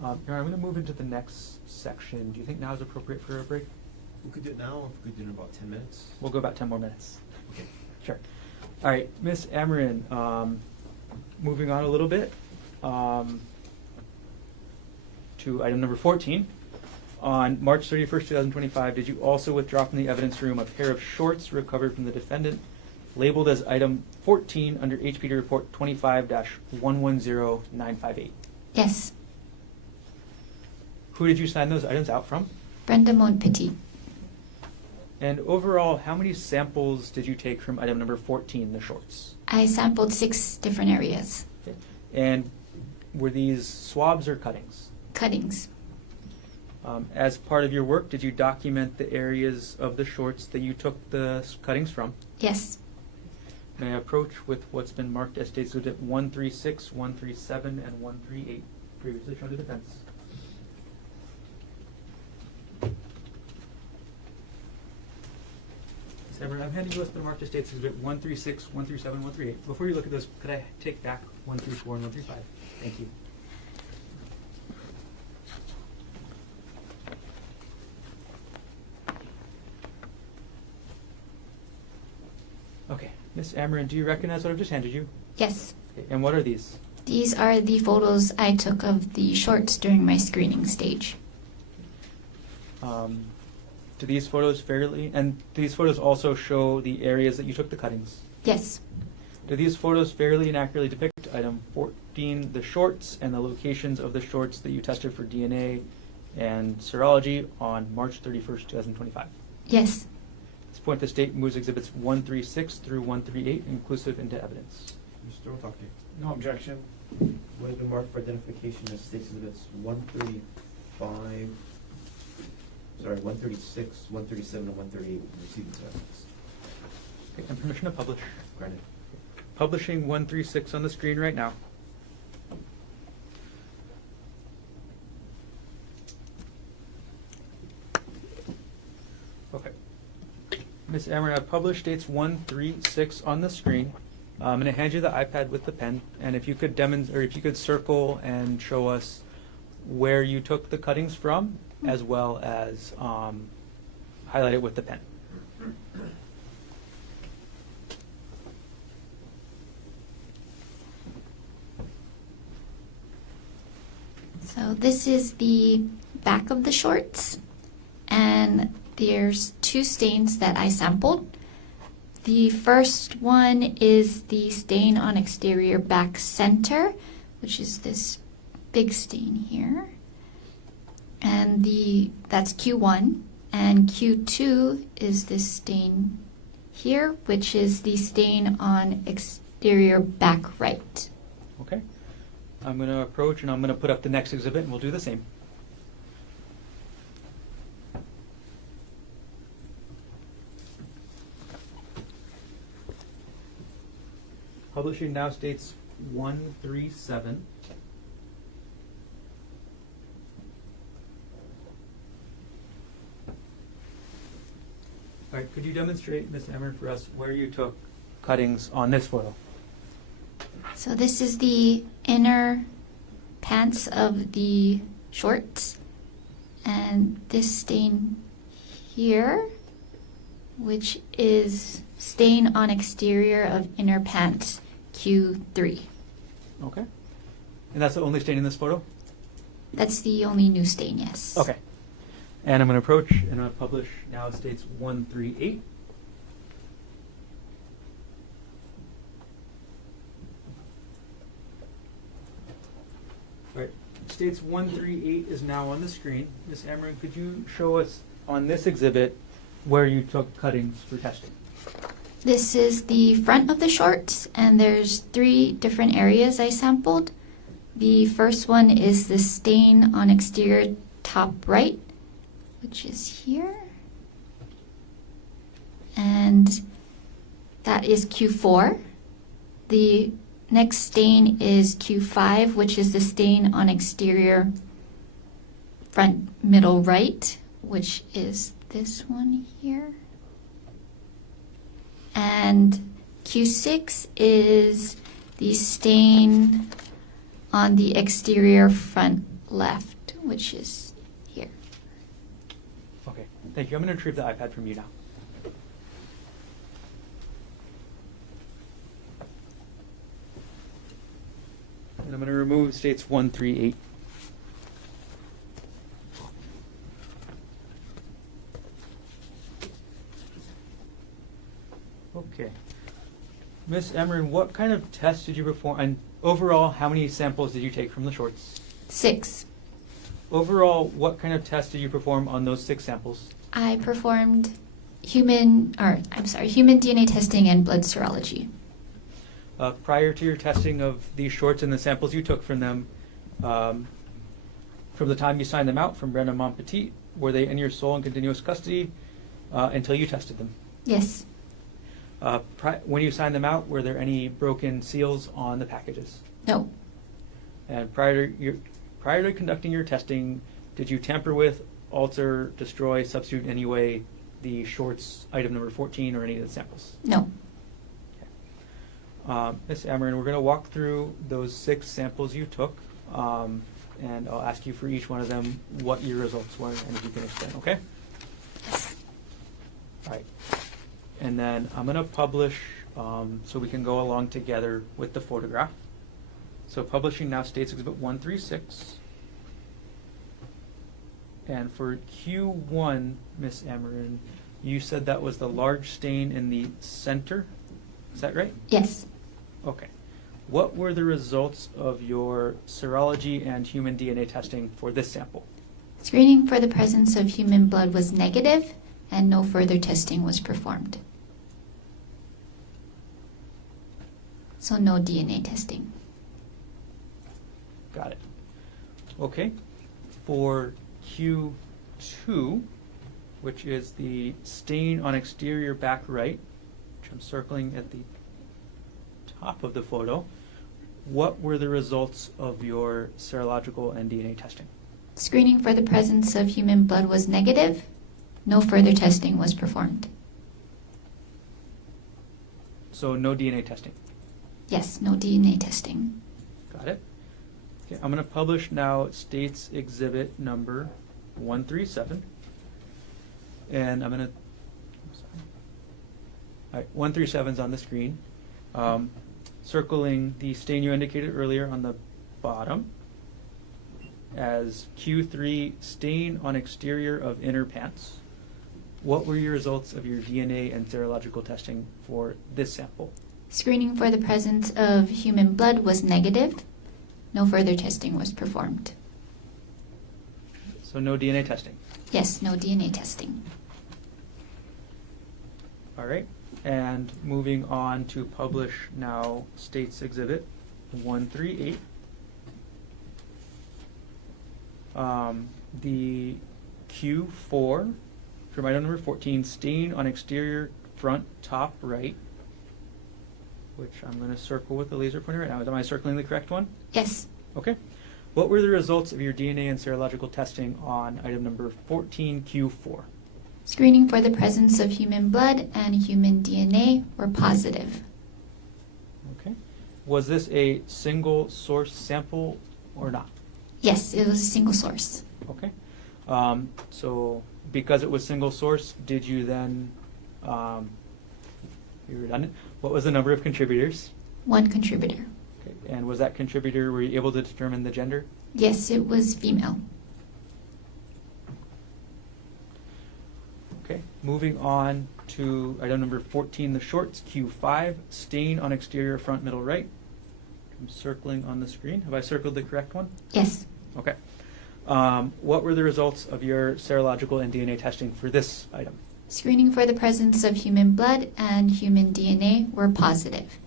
Now I'm going to move into the next section. Do you think now is appropriate for a break? We could do it now, or we could do it in about 10 minutes. We'll go about 10 more minutes. Okay. Sure. All right, Ms. Amorin, moving on a little bit to item number 14. On March 31st, 2025, did you also withdraw from the evidence room a pair of shorts recovered from the defendant labeled as item 14 under HPD report 25-110958? Yes. Who did you sign those items out from? Brenda Montpetit. And overall, how many samples did you take from item number 14, the shorts? I sampled 6 different areas. Okay. And were these swabs or cuttings? Cuttings. As part of your work, did you document the areas of the shorts that you took the cuttings from? Yes. May I approach with what's been marked as State's Exhibit 136, 137, and 138, previously shown to defense? Ms. Amorin, I'm handing you what's been marked as State's Exhibit 136, 137, 138. Before you look at those, could I take back 134 and 135? Thank you. Okay, Ms. Amorin, do you recognize what I've just handed you? Yes. Okay, and what are these? These are the photos I took of the shorts during my screening stage. Do these photos also show the areas that you took the cuttings? Yes. Do these photos fairly and accurately depict item 14, the shorts, and the locations of the shorts that you tested for DNA and serology on March 31st, 2025? Yes. At this point, the state moves exhibits 136 through 138, inclusive, into evidence. Mr. Otake, No objection. what has been marked for identification as State's Exhibits 136, 137, and 138 will receive this evidence. Okay, and permission to publish. Granted. Publishing 136 on the screen right now. Okay. Ms. Amorin, I've published dates 136 on the screen. I'm going to hand you the iPad with the pen, and if you could circle and show us where you took the cuttings from, as well as highlight it with the pen. So this is the back of the shorts, and there's 2 stains that I sampled. The first one is the stain on exterior back center, which is this big stain here. And that's Q1, and Q2 is this stain here, which is the stain on exterior back right. Okay. I'm going to approach and I'm going to put up the next exhibit and we'll do the same. Publishing now states 137. All right, could you demonstrate, Ms. Amorin, for us where you took cuttings on this photo? So this is the inner pants of the shorts, and this stain here, which is stain on exterior of inner pants, Q3. Okay. And that's the only stain in this photo? That's the only new stain, yes. Okay. And I'm going to approach and I'm going to publish now it states 138. All right. States 138 is now on the screen. Ms. Amorin, could you show us on this exhibit where you took cuttings for testing? This is the front of the shorts, and there's 3 different areas I sampled. The first one is the stain on exterior top right, which is here. And that is Q4. The next stain is Q5, which is the stain on exterior front middle right, which is this one here. And Q6 is the stain on the exterior front left, which is here. Okay, thank you. I'm going to retrieve the iPad from you now. And I'm going to remove states 138. Okay. Ms. Amorin, what kind of tests did you perform? And overall, how many samples did you take from the shorts? 6. Overall, what kind of tests did you perform on those 6 samples? I performed human DNA testing and blood serology. Prior to your testing of these shorts and the samples you took from them, from the time you signed them out from Brenda Montpetit, were they in your sole and continuous custody until you tested them? Yes. When you signed them out, were there any broken seals on the packages? No. And prior to conducting your testing, did you tamper with, alter, destroy, substitute in any way the shorts item number 14 or any of the samples? No. Ms. Amorin, we're going to walk through those 6 samples you took, and I'll ask you for each one of them what your results were, and if you can explain, okay? Yes. All right. And then I'm going to publish so we can go along together with the photograph. So publishing now states Exhibit 136. And for Q1, Ms. Amorin, you said that was the large stain in the center. Is that right? Yes. Okay. What were the results of your serology and human DNA testing for this sample? Screening for the presence of human blood was negative, and no further testing was performed. So no DNA testing. Got it. Okay. For Q2, which is the stain on exterior back right, which I'm circling at the top of the photo, what were the results of your serological and DNA testing? Screening for the presence of human blood was negative. No further testing was performed. So no DNA testing. Yes, no DNA testing. Got it. Okay, I'm going to publish now States Exhibit number 137. And I'm going to, all right, 137 is on the screen. Circling the stain you indicated earlier on the bottom as Q3, stain on exterior of inner pants. What were your results of your DNA and serological testing for this sample? Screening for the presence of human blood was negative. No further testing was performed. So no DNA testing. Yes, no DNA testing. All right. And moving on to publish now States Exhibit 138. The Q4 from item number 14, stain on exterior front top right, which I'm going to circle with the laser pointer right now. Am I circling the correct one? Yes. Okay. What were the results of your DNA and serological testing on item number 14Q4? Screening for the presence of human blood and human DNA were positive. Okay. Was this a single source sample or not? Yes, it was a single source. Okay. So because it was single source, did you then, be redundant, what was the number of contributors? 1 contributor. Okay. And was that contributor, were you able to determine the gender? Yes, it was female. Okay. Moving on to item number 14, the shorts, Q5, stain on exterior front middle right. I'm circling on the screen. Have I circled the correct one? Yes. Okay. What were the results of your serological and DNA testing for this item? Screening for the presence of human blood and human DNA were positive.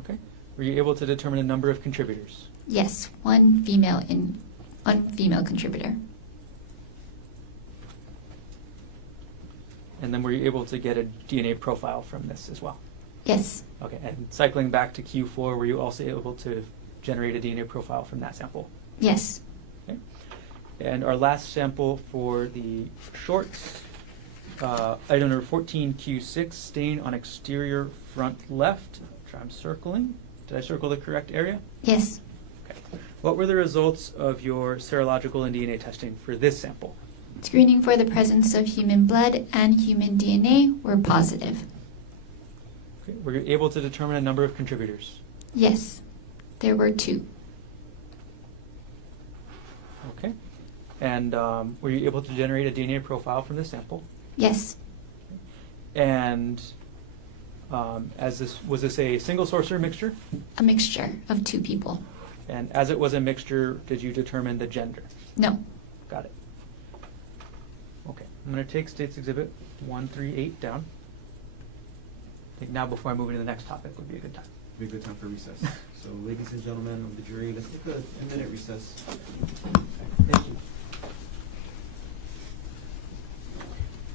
Okay. Were you able to determine a number of contributors? Yes, one female contributor. And then were you able to get a DNA profile from this as well? Yes. Okay. And cycling back to Q4, were you also able to generate a DNA profile from that sample? Yes. Okay. And our last sample for the shorts, item number 14Q6, stain on exterior front left, which I'm circling. Did I circle the correct area? Yes. Okay. What were the results of your serological and DNA testing for this sample? Screening for the presence of human blood and human DNA were positive. Okay. Were you able to determine a number of contributors? Yes, there were 2. Okay. And were you able to generate a DNA profile from this sample? Yes. And was this a single source or mixture? A mixture of 2 people. And as it was a mixture, did you determine the gender? No. Got it. Okay. I'm going to take State's Exhibit 138 down. I think now before I move into the next topic would be a good time. Be a good time for recess. So, ladies and gentlemen of the jury, let's take a minute recess. Thank you.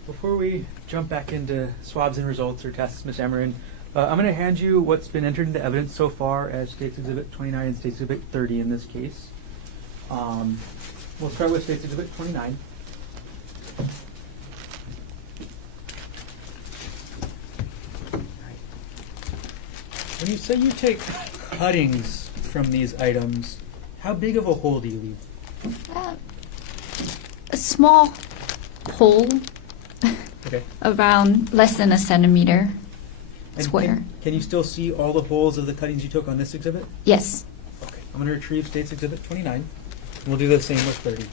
Before we jump back into swabs and results or tests, Ms. Amorin, I'm going to hand you what's been entered into evidence so far as State's Exhibit 29 and State's Exhibit 30 in this case. We'll start with State's Exhibit 29. When you say you take cuttings from these items, how big of a hole do you leave? A small hole Okay. around less than a centimeter And square. Can you still see all the holes of the cuttings you took on this exhibit? Yes. Okay. I'm going to retrieve State's Exhibit 29, and we'll do the same with 30.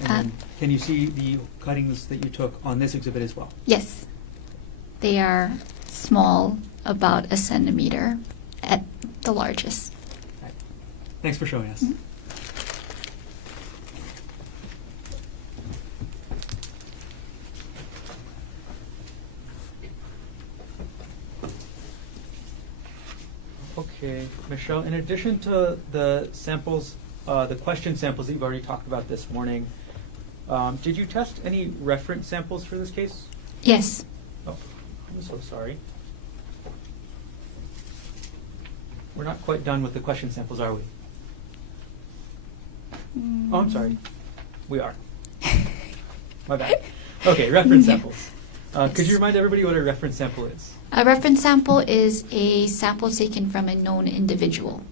And then can you see the cuttings that you took on this exhibit as well? Yes. They are small, about a centimeter at the largest. Right. Thanks for showing us. Mhm. Okay, Michelle, in addition to the samples, the question samples that you've already talked about this morning, did you test any reference samples for this case? Yes. Oh, I'm so sorry. We're not quite done with the question samples, are we? Oh, I'm sorry. We are. My bad. Okay, reference Yeah. samples. Could you remind everybody what a reference sample is? A reference sample is a sample taken from a known individual.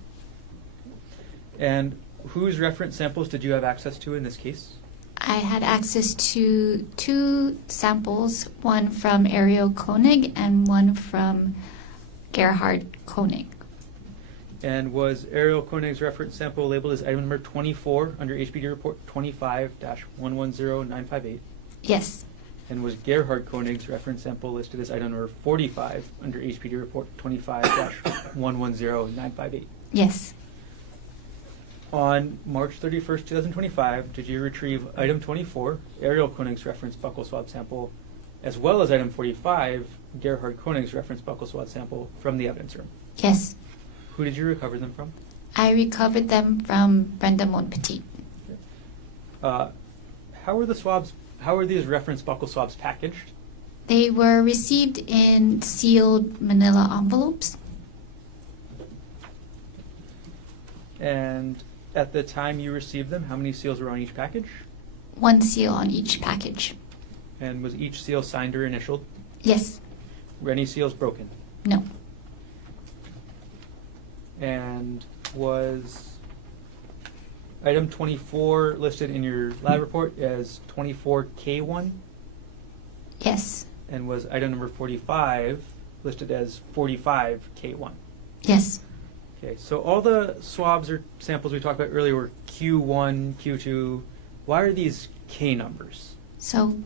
And whose reference samples did you have access to in this case? I had access to 2 samples, one from Ariel Konig and one from Gerhardt Konig. And was Ariel Konig's reference sample labeled as item number 24 under HPD report 25-110958? Yes. And was Gerhardt Konig's reference sample listed as item number 45 under HPD report 25-110958? Yes. On March 31st, 2025, did you retrieve item 24, Ariel Konig's reference buccal swab sample, as well as item 45, Gerhardt Konig's reference buccal swab sample from the evidence room? Yes. Who did you recover them from? I recovered them from Brenda Monpetit. How were the swabs? How were these reference buccal swabs packaged? They were received in sealed manila envelopes. And at the time you received them, how many seals were on each package? 1 seal on each package. And was each seal signed or initialed? Yes. Were any seals broken? No. And was item 24 listed in your lab report as 24K1? Yes. And was item number 45 listed as 45K1? Yes. Okay, so all the swabs or samples we talked about earlier were Q1, Q2. Why are these K numbers? So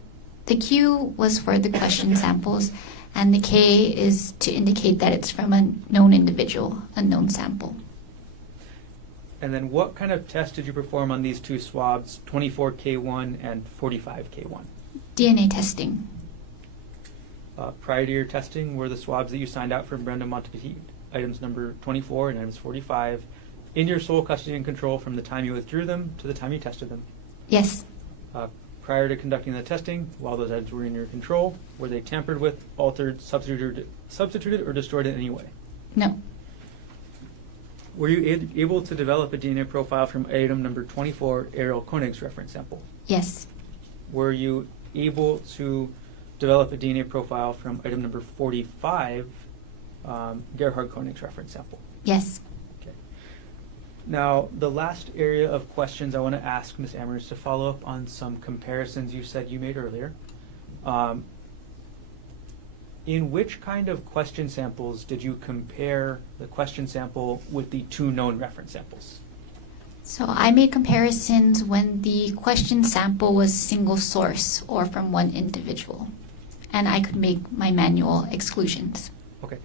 the Q was for the question samples, and the K is to indicate that it's from a known individual, a known sample. And then what kind of test did you perform on these 2 swabs, 24K1 and 45K1? DNA testing. Prior to your testing, were the swabs that you signed out from Brenda Montepetit, items number 24 and items 45, in your sole custody and control from the time you withdrew them to the time you tested them? Yes. Prior to conducting the testing, while those items were in your control, were they tampered with, altered, substituted, or destroyed in any way? No. Were you able to develop a DNA profile from item number 24, Ariel Konig's reference sample? Yes. Were you able to develop a DNA profile from item number 45, Gerhardt Konig's reference sample? Yes. Okay. Now, the last area of questions I want to ask Ms. Amorin is to follow up on some comparisons you said you made earlier. In which kind of question samples did you compare the question sample with the 2 known reference samples? So I made comparisons when the question sample was single source or from one individual, and I could make my manual exclusions. Okay.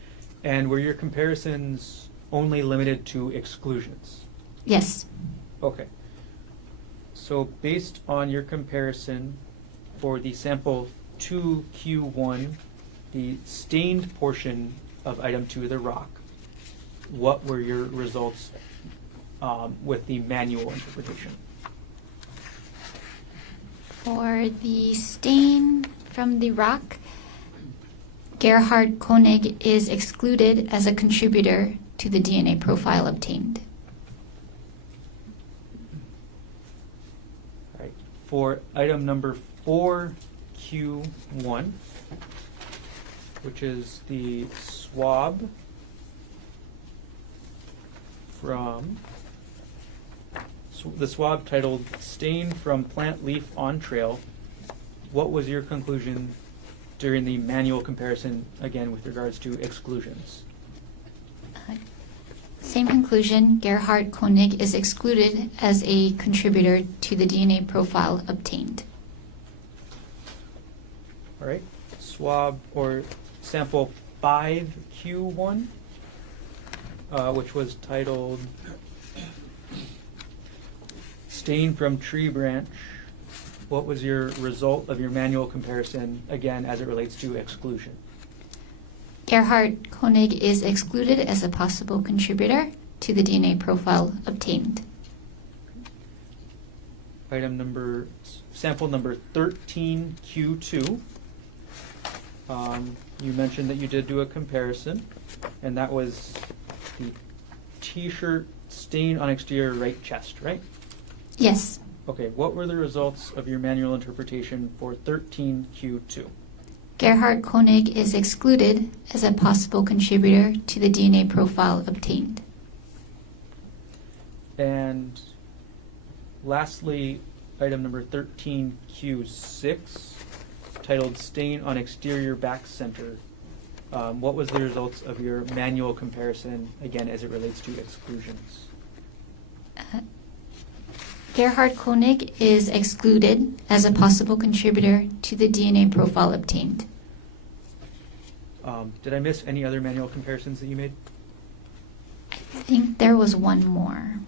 And were your comparisons only limited to exclusions? Yes. Okay. So based on your comparison for the sample 2Q1, the stained portion of item 2, the rock, what were your results with the manual interpretation? For the stain from the rock, Gerhardt Konig is excluded as a contributor to the DNA profile obtained. All right. For item number 4Q1, which is the swab from the swab titled "Stain from Plant Leaf on Trail," what was your conclusion during the manual comparison, again with regards to exclusions? Same conclusion, Gerhardt Konig is excluded as a contributor to the DNA profile obtained. All right. Swab or sample 5Q1, which was titled "Stain from Tree Branch." What was your result of your manual comparison, again, as it relates to exclusion? Gerhardt Konig is excluded as a possible contributor to the DNA profile obtained. Sample number 13Q2. You mentioned that you did do a comparison, and that was the T-shirt stain on exterior right chest, right? Yes. Okay, what were the results of your manual interpretation for 13Q2? Gerhardt Konig is excluded as a possible contributor to the DNA profile obtained. And lastly, item number 13Q6, titled "Stain on Exterior Back Center." What was the results of your manual comparison, again, as it relates to exclusions? Gerhardt Konig is excluded as a possible contributor to the DNA profile obtained. Did I miss any other manual comparisons that you made? I think there was one more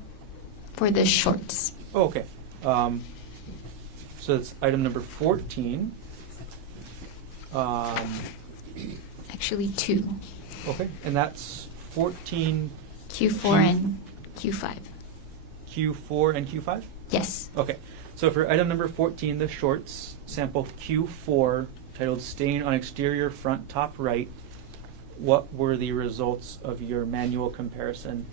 for the shorts. Oh, okay. So it's item number 14. Actually, two. Okay, and that's 14 Q4 and Q5. Q4 and Q5? Yes. Okay, so for item number 14, the shorts, sample Q4, titled "Stain on Exterior Front Top Right," what were the results of your manual comparison?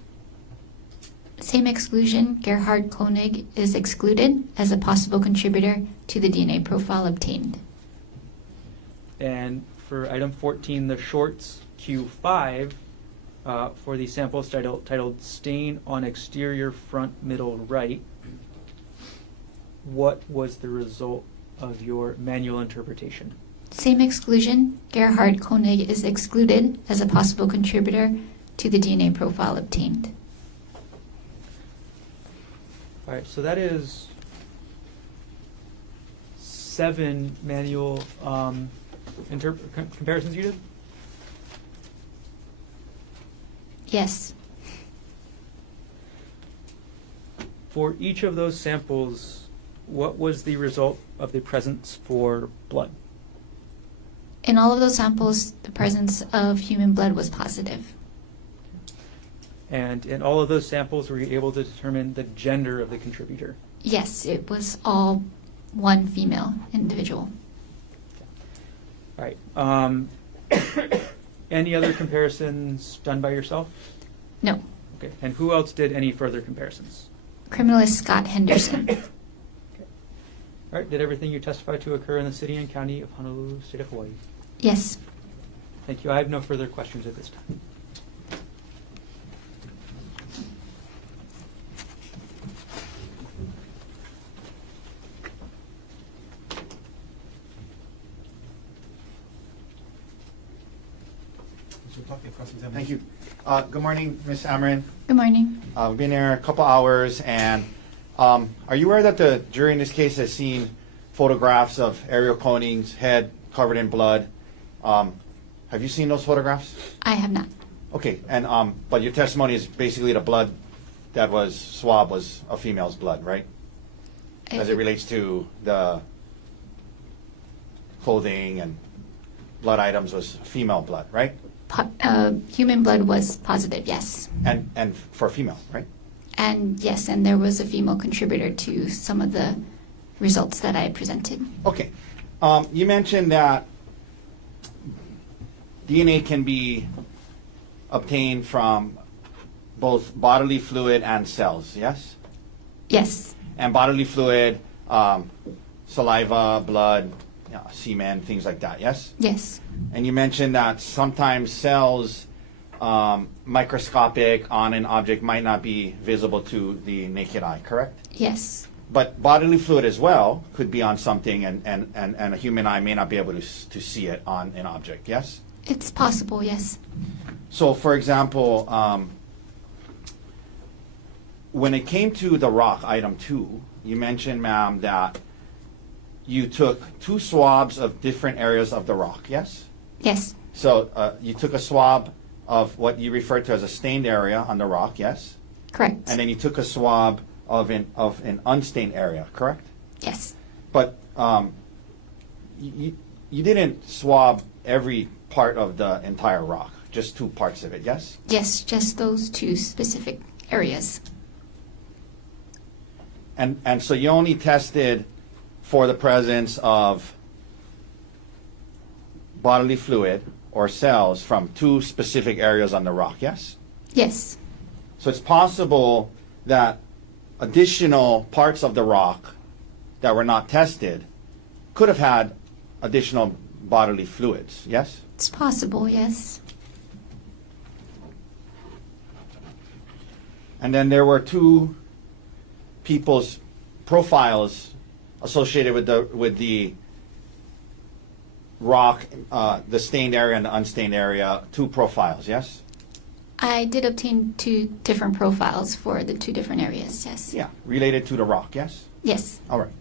Same exclusion, Gerhardt Konig is excluded as a possible contributor to the DNA profile obtained. And for item 14, the shorts, Q5, for the samples titled "Stain on Exterior Front Middle Right," what was the result of your manual interpretation? Same exclusion, Gerhardt Konig is excluded as a possible contributor to the DNA profile obtained. All right, so that is 7 manual comparisons you did? Yes. For each of those samples, what was the result of the presence for blood? In all of those samples, the presence of human blood was positive. And in all of those samples, were you able to determine the gender of the contributor? Yes, it was all one female individual. All right. Any other comparisons done by yourself? No. Okay. And who else did any further comparisons? Criminalist Scott Henderson. Okay. All right. Did everything you testified to occur in the city and county of Honolulu, state of Hawaii? Yes. Thank you. I have no further questions at this time. So we're talking cross-examination. Thank you. Good morning, Ms. Amorin. Good morning. We've been here a couple hours, and are you aware that the jury in this case has seen photographs of Gerhardt Konig's head covered in blood? Have you seen those photographs? I have not. Okay, and but your testimony is basically the blood that was swabbed was a female's blood, right? As it relates to the clothing and blood items was female blood, right? Human blood was positive, yes. And for a female, right? And yes, and there was a female contributor to some of the results that I presented. Okay. You mentioned that DNA can be obtained from both bodily fluid and cells, yes? Yes, And bodily fluid, saliva, blood, semen, things like that, yes? yes, And you mentioned that sometimes cells, microscopic on an object, might not be visible to the naked eye, correct? yes, But bodily fluid as well could be on something, and a human eye may not be able to see it on an object, yes? it's possible, yes. So, for example, when it came to the rock, item 2, you mentioned, ma'am, that you took 2 swabs of different areas of the rock, yes? Yes, So you took a swab of what you refer to as a stained area on the rock, yes? correct. And then you took a swab of an unstained area, correct? Yes, But you didn't swab every part of the entire rock, just 2 parts of it, yes? yes, just those 2 specific areas. And so you only tested for the presence of bodily fluid or cells from 2 specific areas on the rock, yes? Yes, So it's possible that additional parts of the rock that were not tested could have had additional bodily fluids, yes? it's possible, yes. And then there were 2 people's profiles associated with the rock, the stained area and the unstained area, 2 profiles, yes? I did obtain 2 different profiles for the 2 different areas, yes. Yeah, related to the rock, yes? Yes, All right.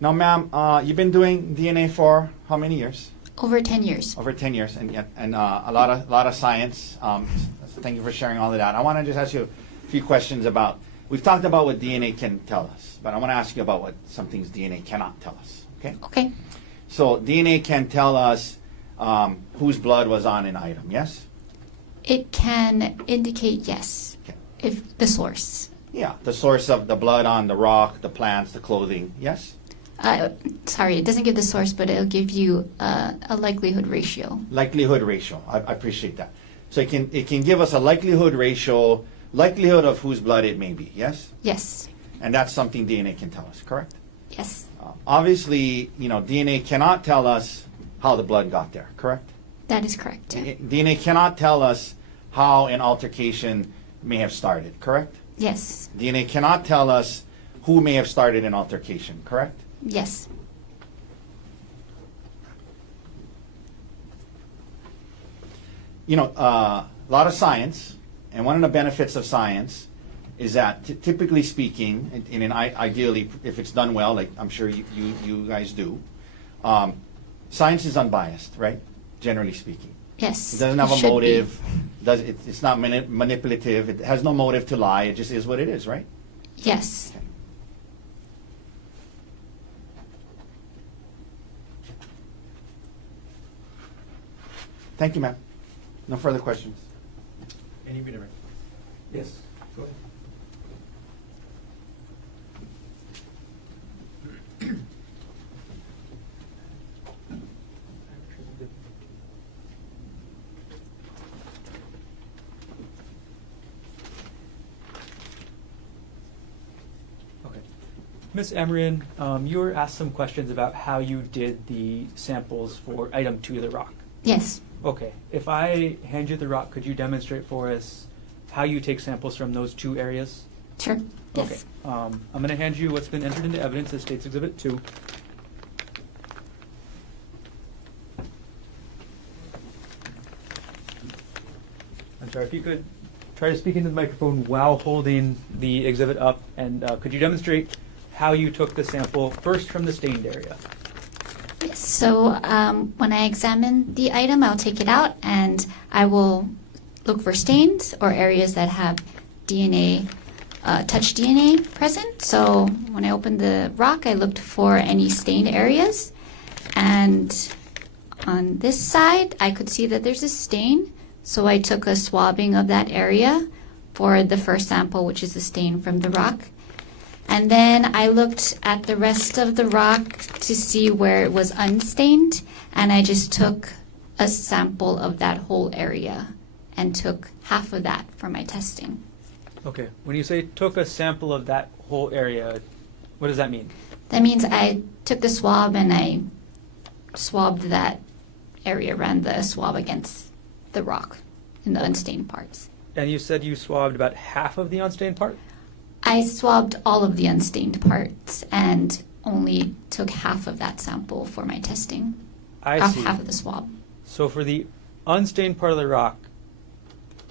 Now, ma'am, you've been doing DNA for how many years? over 10 years. Over 10 years, and a lot of science. Thank you for sharing all of that. I want to just ask you a few questions about. We've talked about what DNA can tell us, but I want to ask you about what some things DNA cannot tell us. Okay. Okay, So DNA can tell us whose blood was on an item. Yes. it can indicate yes, Okay. if the source. Yeah. The source of the blood on the rock, the plants, the clothing. Yes. Sorry, it doesn't give the source, but it'll give you a likelihood ratio. Likelihood ratio. I appreciate that. So it can give us a likelihood ratio, likelihood of whose blood it may be. Yes. Yes, And that's something DNA can tell us. Correct. yes, Obviously, DNA cannot tell us how the blood got there, correct? that is correct. DNA cannot tell us how an altercation may have started, correct? Yes, DNA cannot tell us who may have started an altercation, correct? yes, A lot of science, and one of the benefits of science is that, typically speaking, ideally, if it's done well, like I'm sure you guys do, science is unbiased, right? Generally speaking. yes. It doesn't have a should be. motive. It's not manipulative. It has no motive to lie. It just is what it is, right? Yes. Thank you, ma'am. No further questions. Any redirect? Yes, go ahead. Okay. Ms. Amorin, you were asked some questions about how you did the samples for item 2 of the rock. Yes. Okay. If I hand you the rock, could you demonstrate for us how you take samples from those 2 areas? Sure. Yes. Okay. I'm going to hand you what's been entered into evidence as State's Exhibit 2. sorry, if you could try to speak into the microphone while holding the exhibit up, and could you demonstrate how you took the sample first from the stained area? Yes, so when I examine the item, I'll take it out and I will look for stains or areas that have DNA, touch DNA present. So when I opened the rock, I looked for any stained areas. And on this side, I could see that there's a stain. So I took a swabbing of that area for the first sample, which is the stain from the rock. And then I looked at the rest of the rock to see where it was unstained, and I just took a sample of that whole area and took half of that for my testing. Okay, when you say took a sample of that whole area, what does that mean? That means I took the swab and I swabbed that area, ran the swab against the rock in the unstained parts. And you said you swabbed about half of the unstained part? I swabbed all of the unstained parts and only took half of that sample for my testing. I see. Half of the swab. So for the unstained part of the rock,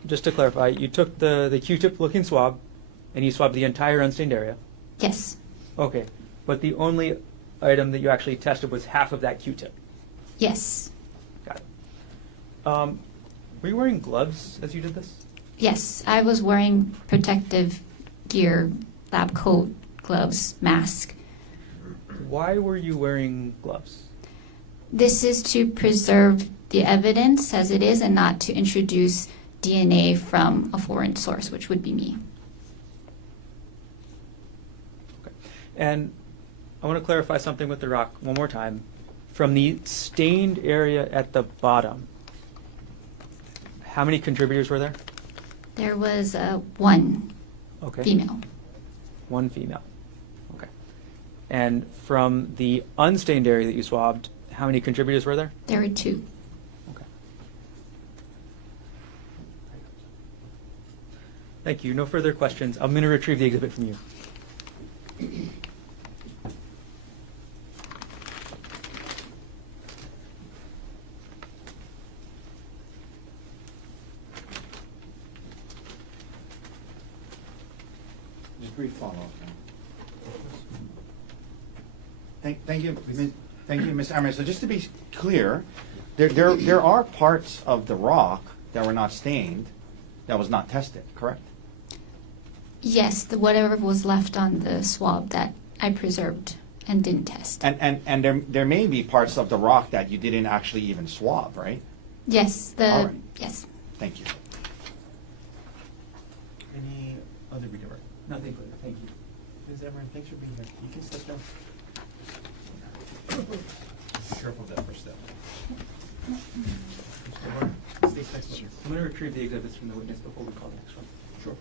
just to clarify, you took the Q-tip looking swab and you swabbed the entire unstained area? Yes. Okay, but the only item that you actually tested was half of that Q-tip? Yes. Got it. Were you wearing gloves as you did this? Yes, I was wearing protective gear, lab coat, gloves, mask. Why were you wearing gloves? This is to preserve the evidence as it is and not to introduce DNA from a foreign source, which would be me. Okay. And I want to clarify something with the rock one more time. From the stained area at the bottom, how many contributors were there? There was one Okay. female. One female. Okay. And from the unstained area that you swabbed, how many contributors were there? There were two. Okay. Thank you. No further questions. I'm going to retrieve the exhibit from you. Just brief follow-up. Thank you, Ms. Amorin. So just to be clear, there are parts of the rock that were not stained, that was not tested, correct? Yes, whatever was left on the swab that I preserved and didn't test. And there may be parts of the rock that you didn't actually even swab, right? Yes, All right. yes. Thank you. Any other reader? Nothing further. Thank you. Ms. Amorin, thanks for being here. You can sit down. Be careful of that first step. Stay flexible. I'm going to retrieve the exhibits from the witness before we call the next one. Sure.